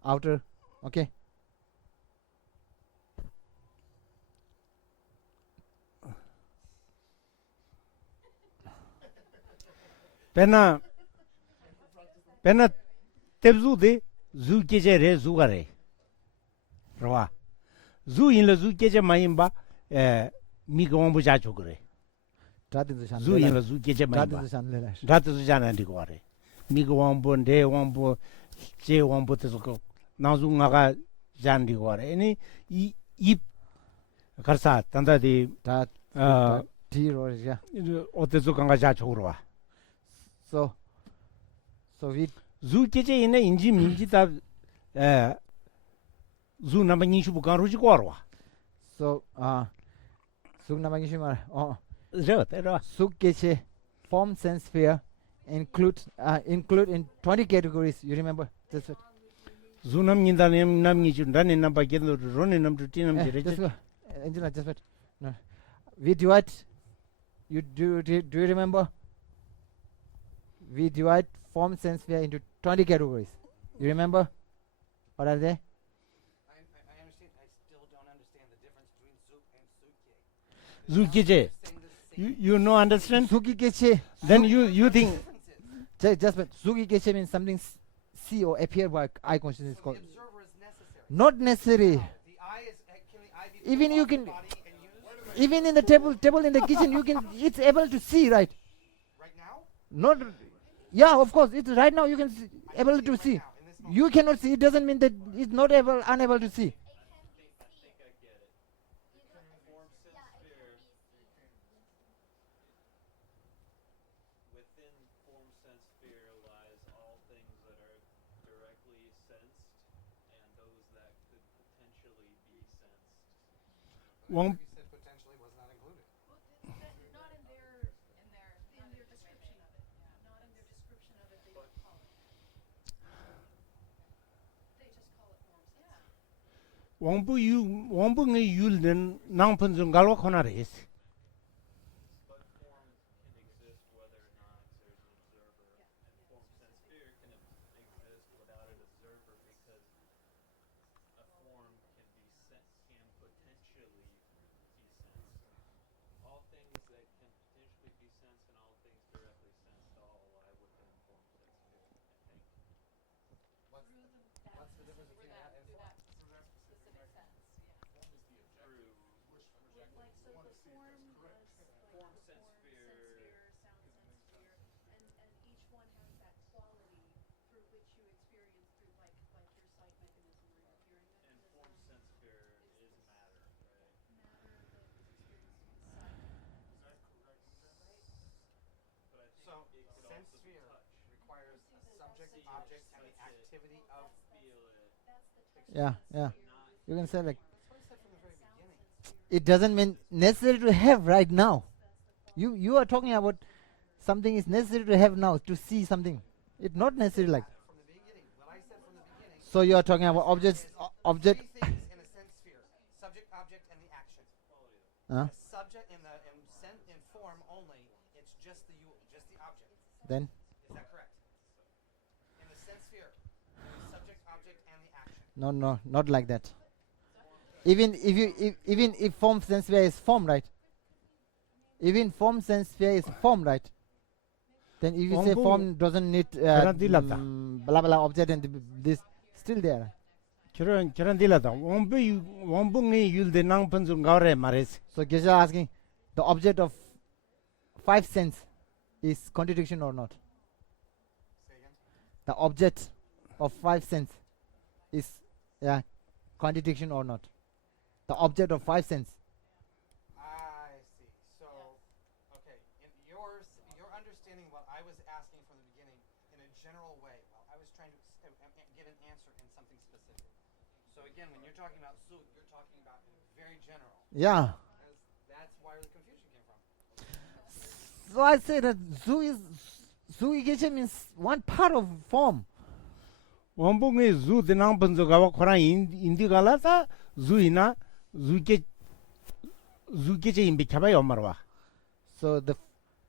outer. Okay, Bena tebzu de zu geje re zu ga re. Rwa. Zu in le zu geje ma yin ba mi go wang bu ja chu gre. Zu in le zu geje ma yin ba. Rata zu ja na ndi go re. Mi go wang bu de wang bu je wang bu te ko na zu nga ga jan di go re. Ni I karsa tanda di T or yeah. ote zu kanga ja chu ro. So we zu geje ine inji minji da zu na ma shu bu kan ru ji go ro. so Sugnamagishimar Zo te ro. Sukkeche form sense sphere include in 20 categories. You remember? That's it. Zu nam ngi da nam ngi ju dan nam ba ge ro ne nam tu ti nam je Just re. go. Angela, just wait. No. We divide. Do you remember? We divide form sense sphere into 20 categories. You remember? What are they? I understand. I still don't understand the difference between Zook and Sukke. Zu geje. Saying the same You no understand? Sukikeche. Then you think differences. Just wait. Sukikeche means something see or appear by eye consciousness. So Called. the observer is necessary. Not necessary. The eye is. Can the eye be Even pulled you off the can- body and used Even in the table in the kitchen, it's able to see, right? right now? Not, yeah, of course. It's right now you can see, able to see. Now, in this moment. You cannot see. It doesn't mean that it's not unable to see. Within form sense sphere lies all things that are directly sensed and those that could potentially be sensed. Wang You said potentially was not included. Not in their description of it. Not in their description of it, they don't call it. They just call it form sense. wang bu ngi yul den nang pen zung gal wa khona res. But form What's the difference between that and form? specific sense, yeah. Form is the objective. Which objective? Like, so the form is like Form, the sense sphere. sound sense sphere, and each one has that quality through which you experience through like your sight mechanism or your hearing And mechanism. form sense sphere is matter, right? Matter that is experienced through the sight, Is that correct, Jen? right? But I think So, it could sense also be sphere touch. requires See, a that's subject, the object, touch, and the touch it. activity Well, of. Feel it. That's the touch Yeah, sense yeah. sphere Not with You can say like, That's what I said from the and very then sound beginning. sense sphere. it doesn't mean necessary to have right now. That's the You are talking about something is necessary to have now to see something. It's not necessary like. From the beginning, what I said from the beginning. So you are talking about objects, object. Three things in a sense sphere: subject, object, and the action. Huh? A subject in form only. It's just the object. Then Is that correct? In the sense sphere, there is subject, object, and the action. no, not like that. Even if form sense sphere is form, right? Even form sense sphere is form, right? Then if you say Wangbu- form doesn't need Karadilata. blah blah object and this still there. 그런 딜라다. 원봉이 율데 낭펀좀 가래 말했어. So Geshe asking, the object of five sense is contradiction or not? Say again. The object of five sense is contradiction or not? The object of five sense. I see. So, okay, in your understanding what I was asking from the beginning in a general way. Well, I was trying to get an answer in something specific. So again, when you're talking about Zu, you're talking about very general. Yeah. That's where the confusion came from. So I say that Zui Geshe means one part of form. 원봉이 주데 낭펀좀 가와 코란 인디갈라다 주이나 주게 임비 켜봐요 엄마로 와. So the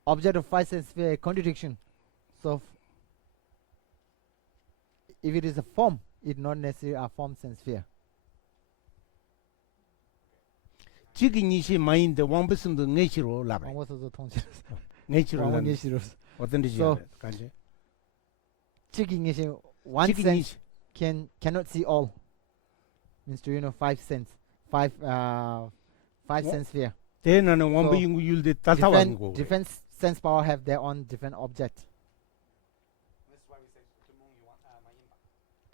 object of five sense sphere contradiction. So if it is a form, it not necessarily a form sense sphere. 지기니시 마인드 왕부스도 내시로 라바. 왕고서도 통치. 내시로 라. 왕고시로. 어떤 데지? So- 간지. Chiking one sense 지기니시 cannot see all. Means to five sense, five sense sphere. 대나는 원부 인구 율데 달타와는 거. Different sense power have their own different object. This is why we say Tumung Yuan Mayimba.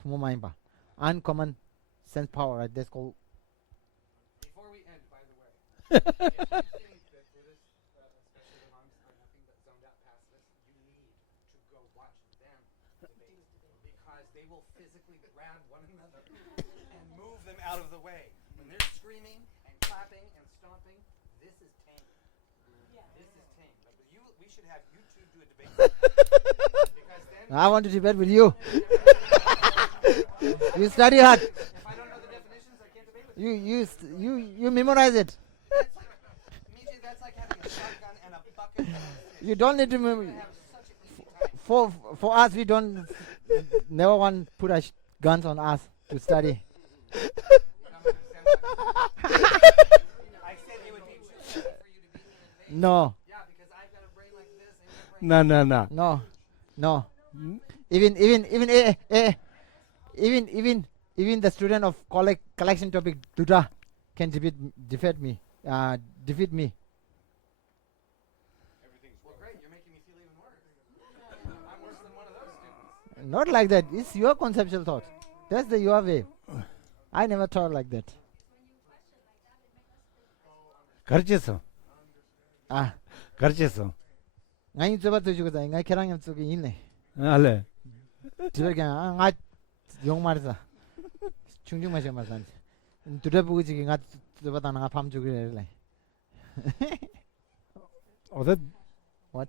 Tumomaimba. Uncommon sense power, right? That's called. Before we end, by the way, if you think that Buddhists, especially the monks, are nothing but zoned out pacifists, you need to go watch them debate because they will physically grab one another and move them out of the way. When they're screaming and clapping and stomping, this is tame. This is tame. But with you, we should have you two do a debate. Because then, I want to debate with you. You study hard. if I don't know the definitions, I can't debate with you. You memorize it. Miji, that's like having a shotgun and a bucket. You don't need to We're mem- gonna have such an easy time. for us. We don't never want put our guns on us to study. You don't understand what I said it would be too easy for you to beat me in debate. No, Yeah, because I've got a brain like this and your brain 나나나. no. Even the student of collection topic Duda can defeat me. Defeat me. Well, great. You're making me feel even worse. I'm worse than one of those students. Not like that. It's your conceptual thought. That's your way. I never thought like that. 가르쳤어. 가르쳤어. Ngai coba tujuh kata, ngai kerang yang tujuh ini. 알래. Coba kan, ngai yung marisa. Chungjung masih marisa. Duda buku jiki ngai coba tanah ngai pam juga lagi. 어디 What?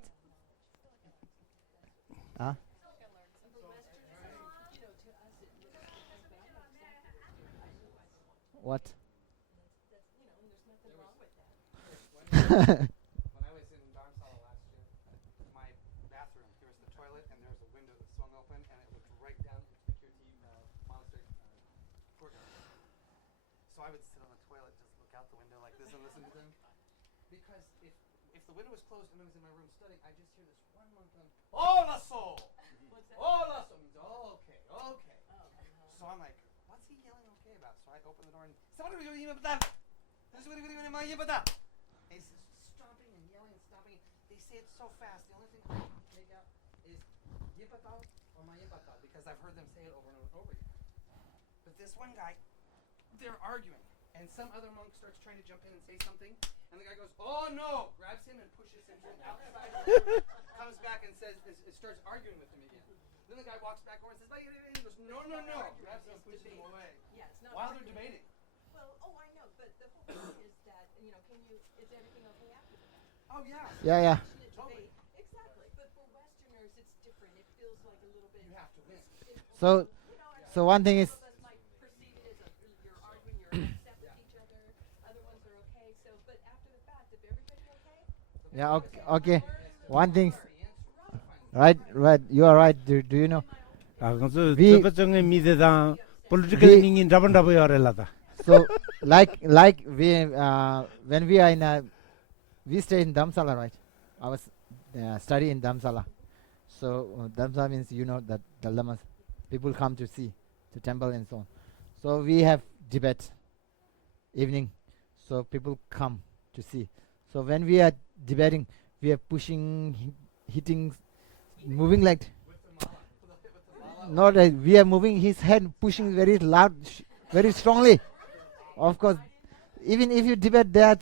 What? When I was in Dharamsala last year, my bathroom, there was the toilet and there was a window that swung open and it looked right down into the Kirti monastery courtyard. So I would sit on the toilet, just look out the window like this and listen to them. Because if the window was closed and I was in my room studying, I just hear this one monk going, "Hola soul! Hola soul!" Means, oh, okay. So I'm like, what's he yelling okay about? So I open the door and he's stomping and yelling and stomping. They say it so fast. The only thing I can make out is yipatal or mayipatal because I've heard them say it over and over again. But this one guy, they're arguing, and some other monk starts trying to jump in and say something, and the guy goes, "Oh no!" grabs him and pushes him to outside the door, comes back and says, it starts arguing with him again. Then the guy walks back over and says, he goes, "No, no, no!" grabs him and pushes him away. Yeah, it's not While they're arguing. debating. Well, oh, I know, but the whole point is that, is everything okay after the fact? Oh yeah. Yeah, yeah. Passionate Totally. debate. Exactly. But for Westerners, it's different. It feels like a little bit. You have to win. So, so one thing is, Some of us might perceive it as you're arguing, you're upset with each other. Other ones are okay. So, but after the fact, if everybody okay, yeah, okay, okay. One thing, right, right. You are right. Do you know? 그래서 We- 저번에 미대당 political 닝인 잡은다고 열을라다. So, like we when we are in we stay in Dharamsala, right? I was study in Dharamsala. So Dharamsala means that the lamas people come to see the temple and so on. So we have debate evening. So people come to see. So when we are debating, we are pushing, hitting, moving like. Not we are moving his head, pushing very loud, very strongly. Of course, even if you debate, they are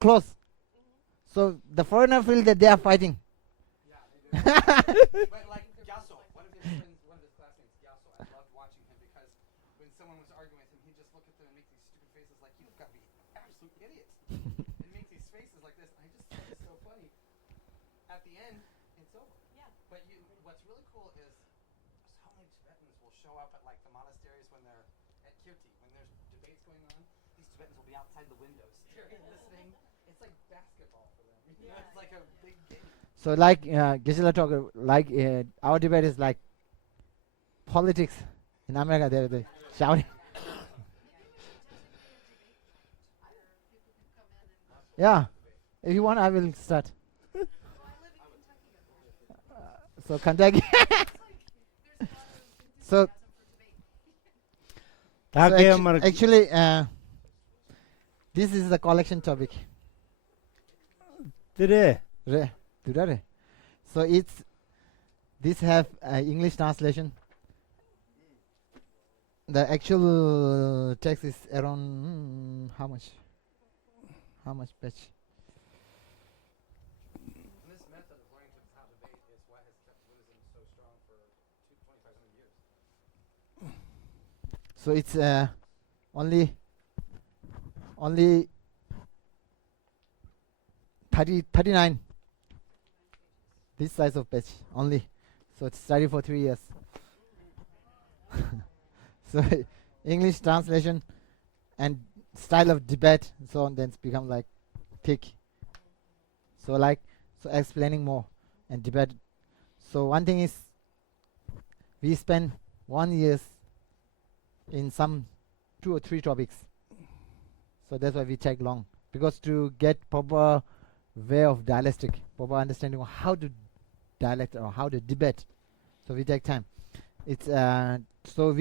close. So the foreigner feel that they are fighting. But like Gyaso, one of his friends, one of his classmates, Gyaso, I loved watching him because when someone was arguing with him, he'd just look at them and make these stupid faces like, "You've got to be absolute idiots," and make these faces like this. I just thought it was so funny. At the end, it's over. Yeah. But what's really cool is so many Tibetans will show up at like the monasteries when they're at Kirti, when there's debates going on. These Tibetans will be outside the windows staring, listening. It's like basketball for them. It's like a big game. So like Gisela talk, like our debate is like politics. In America, they're shouting. Yeah, if you want, I will start. So Kentucky. So actually, this is the collection topic. 그래. So this have English translation. The actual text is around how much page? And this method of learning how to debate is what has kept Buddhism so strong for 2,500 years. So it's only 39 this size of page only. So it's study for 3 years. So English translation and style of debate and so on, then it's become like thick. So explaining more and debate. So one thing is we spend 1 year in some 2 or 3 topics. So that's why we take long, because to get proper way of dialectic, proper understanding of how to dialect or how to debate, so we take time. It's so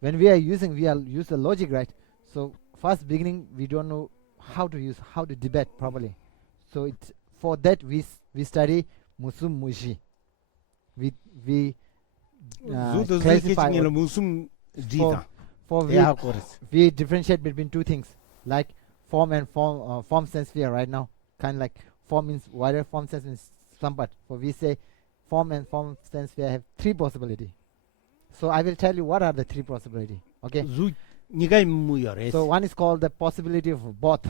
when we use the logic, right? So first beginning we don't know how to debate properly. So it's for that we study Musum Mushi. We classify 무슨 for we differentiate between 2 things, like form and form sense sphere right now. Kind of like form means wider, form sense means somewhat. For we say form and form sense sphere have 3 possibility. So I will tell you what are the 3 possibility. Okay. 네가 무열해. So one is called the possibility of both.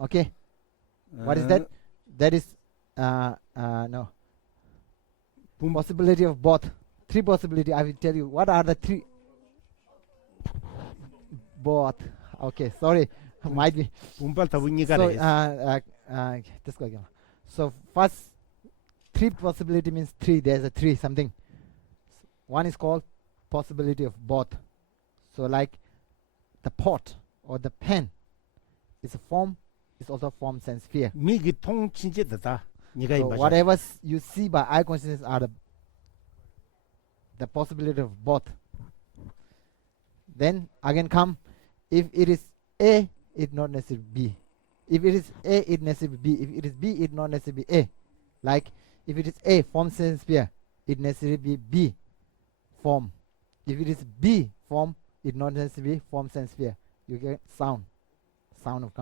Okay. What is that? That is no. Possibility of both. 3 possibility. I will tell you what are the 3. Both. Okay. Sorry. Might be. This go again. So first 3 possibility means 3. There's a 3 something. One is called possibility of both. So like the pot or the pen is a form, is also form sense sphere. 미기 통 진짜 되다. 네가 So whatever you see by eye consciousness are the possibility of both. Then again come, if it is A, it not necessarily B. If it is A, it necessarily B. If it is B, it not necessarily be A. Like if it is A, form, sense, sphere, it necessarily be B, form. If it is B, form, it not necessarily be form, sense, sphere. You get sound of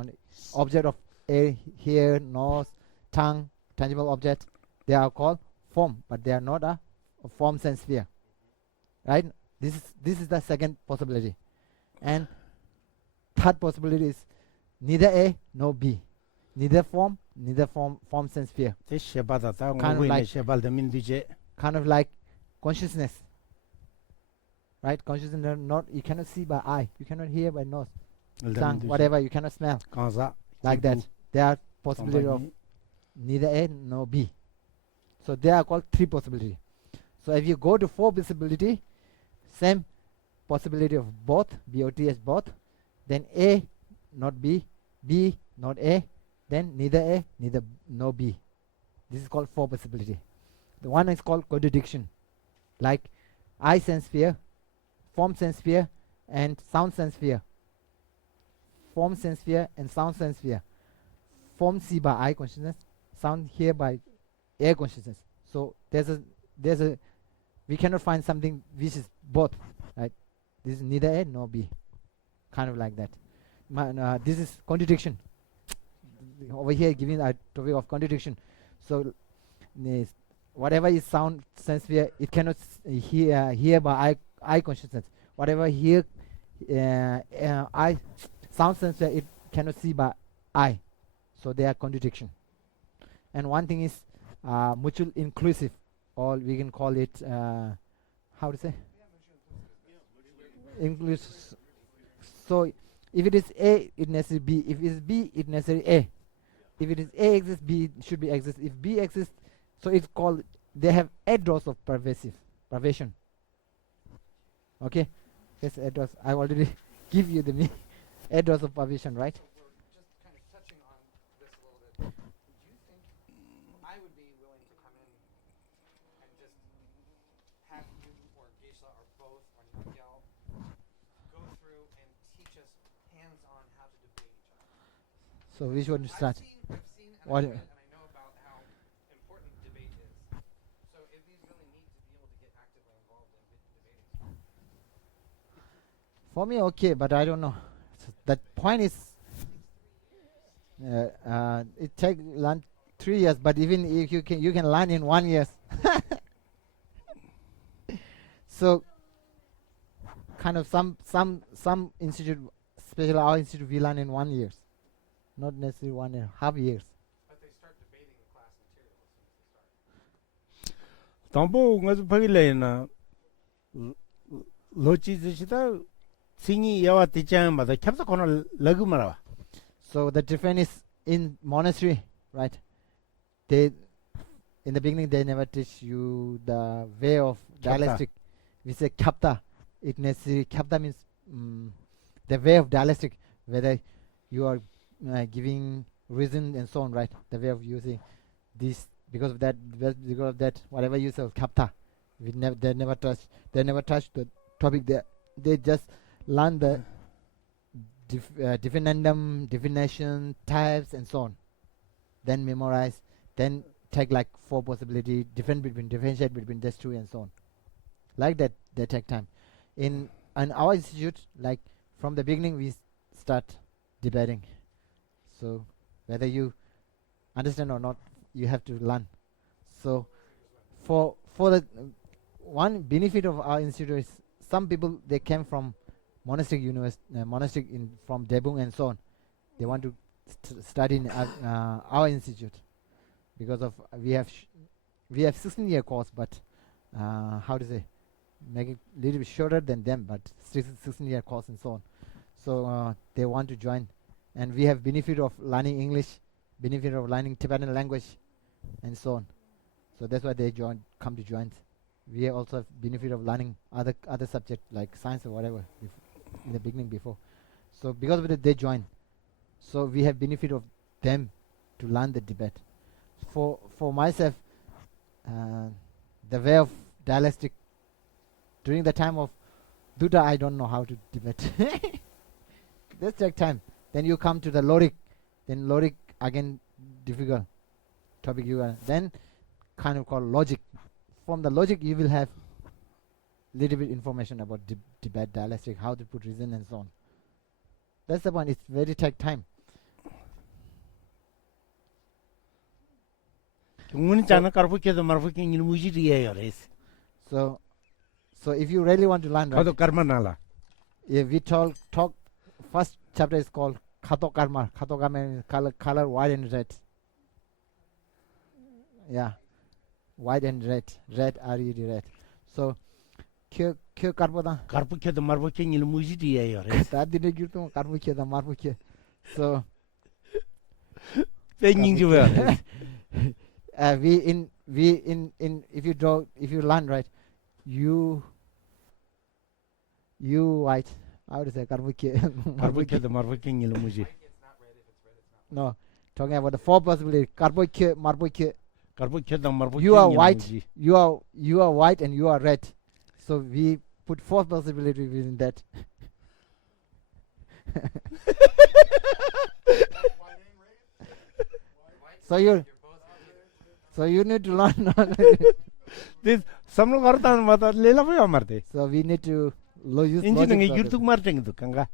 object of A, hear, nose, tongue, tangible object. They are called form, but they are not a form, sense, sphere. Right? This is the second possibility. And third possibility is neither A nor B. Neither form, sense, sphere. 제 셰바다다 Kind of ngwe ne like- 셰발데 민디제 Kind of like consciousness. Right? Consciousness are not, you cannot see by eye, you cannot hear by nose, tongue, whatever, you cannot smell. 강사 Like that. There are possibility of neither A nor B. So they are called three possibility. So if you go to four possibility, same possibility of both, BOTS both, then A not B, B not A, then neither A neither no B. This is called four possibility. The one is called contradiction, like eye sense sphere, form sense sphere, and sound sense sphere. Form sense sphere and sound sense sphere. Form see by eye consciousness, sound hear by ear consciousness. So there's a we cannot find something which is both, right? This is neither A nor B, kind of like that. This is contradiction. Over here giving a topic of contradiction. So whatever is sound sense sphere, it cannot hear by eye consciousness. Whatever hear eye sound sense sphere, it cannot see by eye. So they are contradiction. And one thing is mutual inclusive, or we can call it how to say inclusive. So if it is A, it necessarily B. If it is B, it necessarily A. If it is A exists, B should be exist. If B exists, so it's called, they have address of pervasion. Okay, yes, address. I already give you the address of pervasion, right? Just kind of touching on this a little bit. Do you think I would be willing to come in and just have you or Geisha or both or Nigel go through and teach us hands-on how to debate each other? So which one to start? I've seen and What- I've read and I know about how important debate is. So it is really neat to be able to get actively involved in debating. For me, okay, but I don't know. So that point is, it take learn 3 years, but even if you can learn in 1 year. So, kind of some institute, especially our institute, we learn in 1 year, not necessarily 1 year, half years. But they start debating the class material as soon as they start. 담보 ngazu pagilena lochi zishita singi yawa tichang mada kyapsa kono lagu marawa. So the difference is in monastery, right? They in the beginning they never teach you the way of dialectic. We say kapta. It necessarily kapta means the way of dialectic, whether you are giving reason and so on, right? The way of using this because of that, whatever you say kapta. They never touch the topic there. They just learn the differendum, definition, types, and so on. Then memorize. Then take like 4 possibility, differentiate between these two, and so on. Like that, they take time. In our institute, like from the beginning, we start debating. So whether you understand or not, you have to learn. So for the one benefit of our institute is some people they came from monastic from Debung and so on. They want to study in our institute because of we have 16-year course, but how to say, make it a little bit shorter than them, but 16-year course and so on. So they want to join, and we have benefit of learning English, benefit of learning Tibetan language, and so on. So that's why they come to join. We also have benefit of learning other subject like science or whatever in the beginning before. So because of it, they join. So we have benefit of them to learn the debate. For myself, the way of dialectic during the time of Duda, I don't know how to debate. Let's take time. Then you come to the logic. Then logic again difficult topic you are. Then kind of called logic. From the logic you will have little bit information about debate, dialectic, how to put reason and so on. That's the point. It's very take time. 경문은 자나 karbuke도 marbuke ngil mujiriya yores. So if you really want to learn, right, Kado karma nala. if we talk first chapter is called Khato Karma. Khato Karma is color white and red. Yeah, white and red. Red red. So kyo karbo da. Karbuke도 marbuke ngil mujiriya yores. Ta dine girtum karbo kyo da marbo kyo. So Penging juwa. we in if you learn, right, you white, how to say Karbuke도 marbuke ngil muji. It's not red. If it's red, it's not. no, talking about the four possibilities. Karboke, marboke. Karbuke도 marbuke You are ngil white. muji. You are white and you are red. So we put four possibilities within that. So you need to learn. This samlo gartan mata lela baya marte. So we need to use Injin logic ngi process. yurtuk marteng tu kanga.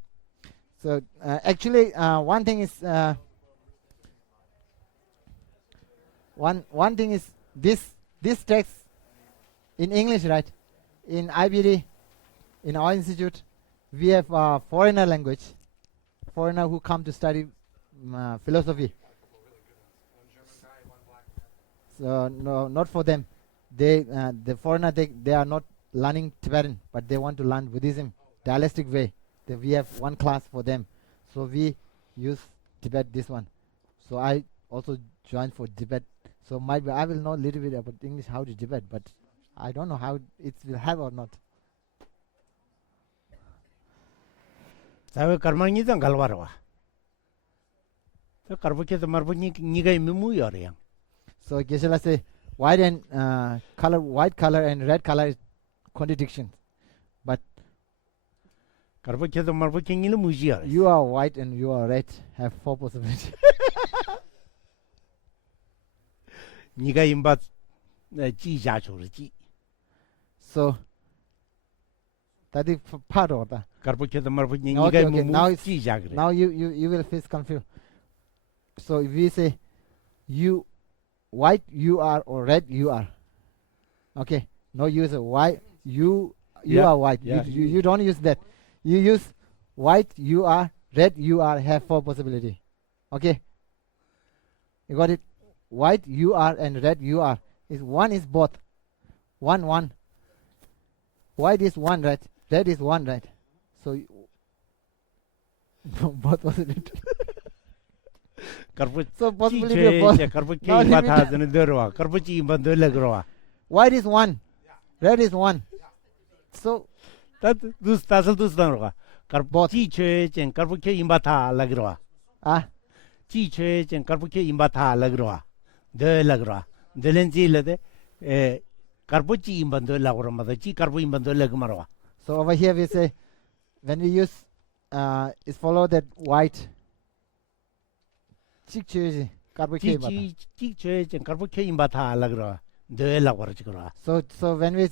So actually, one thing is one thing is this text in English, right? In IBD, in our institute, we have foreigner language, foreigner who come to study philosophy. So no, not for them. They the foreigner they are not learning Tibetan, but they want to learn Buddhism dialectic way. We have one class for them, so we use Tibet this one. So I also joined for Tibet. So I will know a little bit about English how to Tibet, but I don't know how it will have or not. Sabe karma ngi dan galwarwa. So karbukedo marbuke ngiga imu yore. So Geshe-la say white color and red color is contradiction. Karbukedo marbuke ngil muji yore. You are white and you are red have four possibilities. Niga imba ji ja chore ji. So that is part of that. Karbukedo marbuke Okay, ngiga okay, now imu it's- ji ja gre. Now you will face confused. So if we say you white you are or red you are. Okay. No use of white you Yeah, are white. yeah, You don't use that. You use white you are, red you are, have four possibility. Okay. You got it? White you are and red you are. One is both. One. White is one, right? Red is one, right? So both possibility. Karbu So ji possibility of both. che karbuke Now imba limit- tha dene derwa. Karbuji imba dole growa. White is one. Red is one. So Tat dus tasal dus dan roga. Both. Karbuji che chen karbuke imba tha lagrowa. Ji che chen karbuke imba tha lagrowa. De lagrowa. Delenji lede karbuji imba dole lagro ma ji karbu imba dole gmarwa. so over here we say when we use is follow that white. Chik chöji karbuke bata. Ji che chen karbuke imba tha lagrowa. De lagro chikrowa. So when we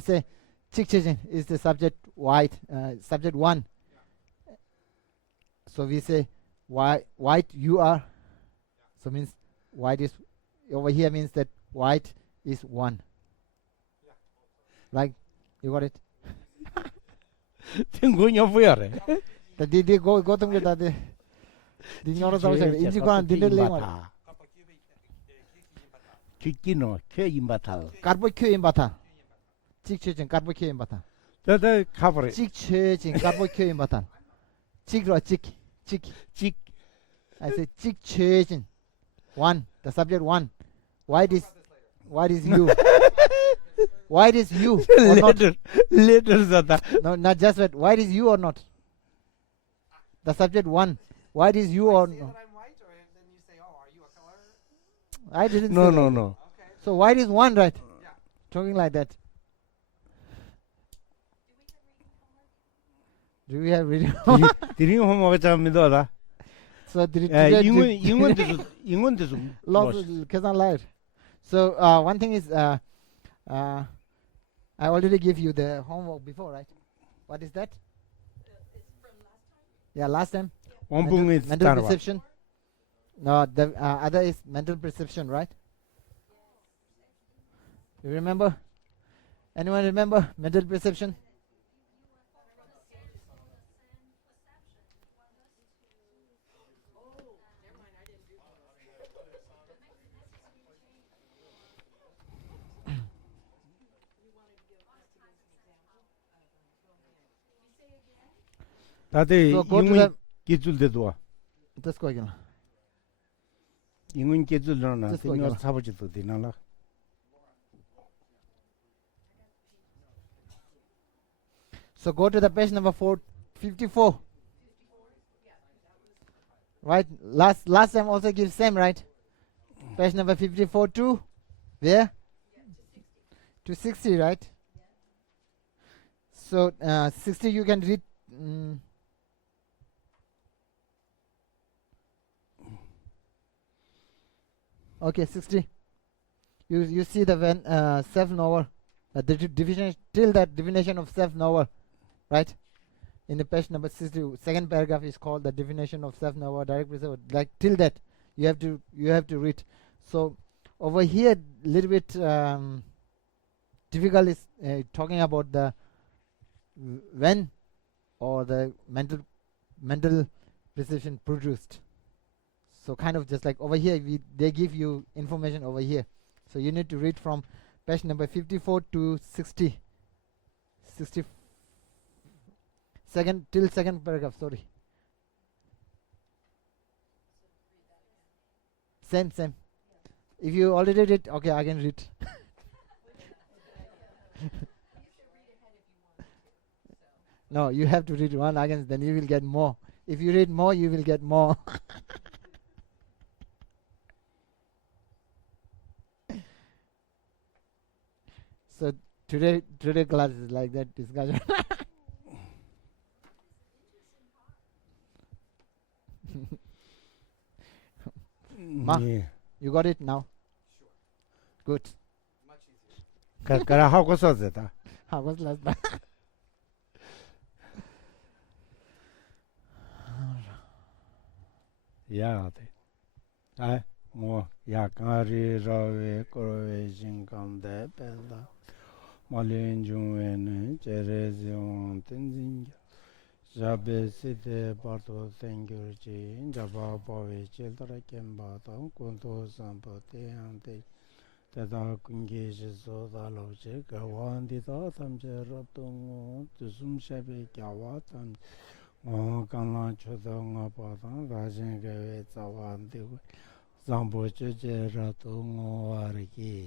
say chik chöji is the subject white, subject one. So we say white you are. So means white is over here means that white is one. Like you got it? Tengonya fuyare. The did go to me that the nyoro sa sa inji ko an dinde le ma Kikino ke imba tha. karbo kyo im bata chik chöjin karbo kyo im bata Da cover chik chöjin karbo kyo im bata chik chik I say chik chöjin one the subject one white is you white is you or not later zata. no not just that white is you or not the subject one white is you or Say no that I'm white, or then you say, oh, are you a color? I didn't No, say no, that. no. Okay. So white is one, right? Yeah. Talking like that. Do we have reading homework? Do we have reading? 드링 홈워크 잡니다. So 영어도 좀 lots 계산 light. So one thing is I already gave you the homework before, right? What is that? Yeah, last time. 원봉에 Mental 따라와. perception. No, the other is mental perception, right? You remember? Anyone remember mental perception? 다들 So go to 영어 the 기술대도 와. let's go again. 영어 기술로나 Just 생각 거기가. 사버지도 되나라. So go to the page number 454. Right? Last time also give same, right? Page number 54 to where? To 60, right? So 60 you can read. Okay, 60. You see the when self-knower, the division till that definition of self-knower, right? In the page number 60, second paragraph is called the definition of self-knower, direct perception. Like till that, you have to read. So over here, little bit difficult is talking about the when or the mental perception produced. So kind of just like over here, they give you information over here. So you need to read from page number 54 to 60. Till second paragraph, sorry. Same. If you already read, okay, I can read. No, you have to read one again, then you will get more. If you read more, you will get more. So today class is like that discussion. Ma? 예. You got it now? Good. Much easier. 그라 하고 써졌다. How was last time? 야, 아, 뭐 약간이라왜 그러왜 진감대 벨다. 말린 중에는 제레지온 뜬진겨. 자베시데 바도 생겨지 자바바에 제대로 겜바다 군도 삼보대한테 대다 군계에서 달로제 가완디다 담제럽동 주숨샤베 갸와탄 강나 초동아 바다 라진게 자완디고 잠보제제라도 모아르기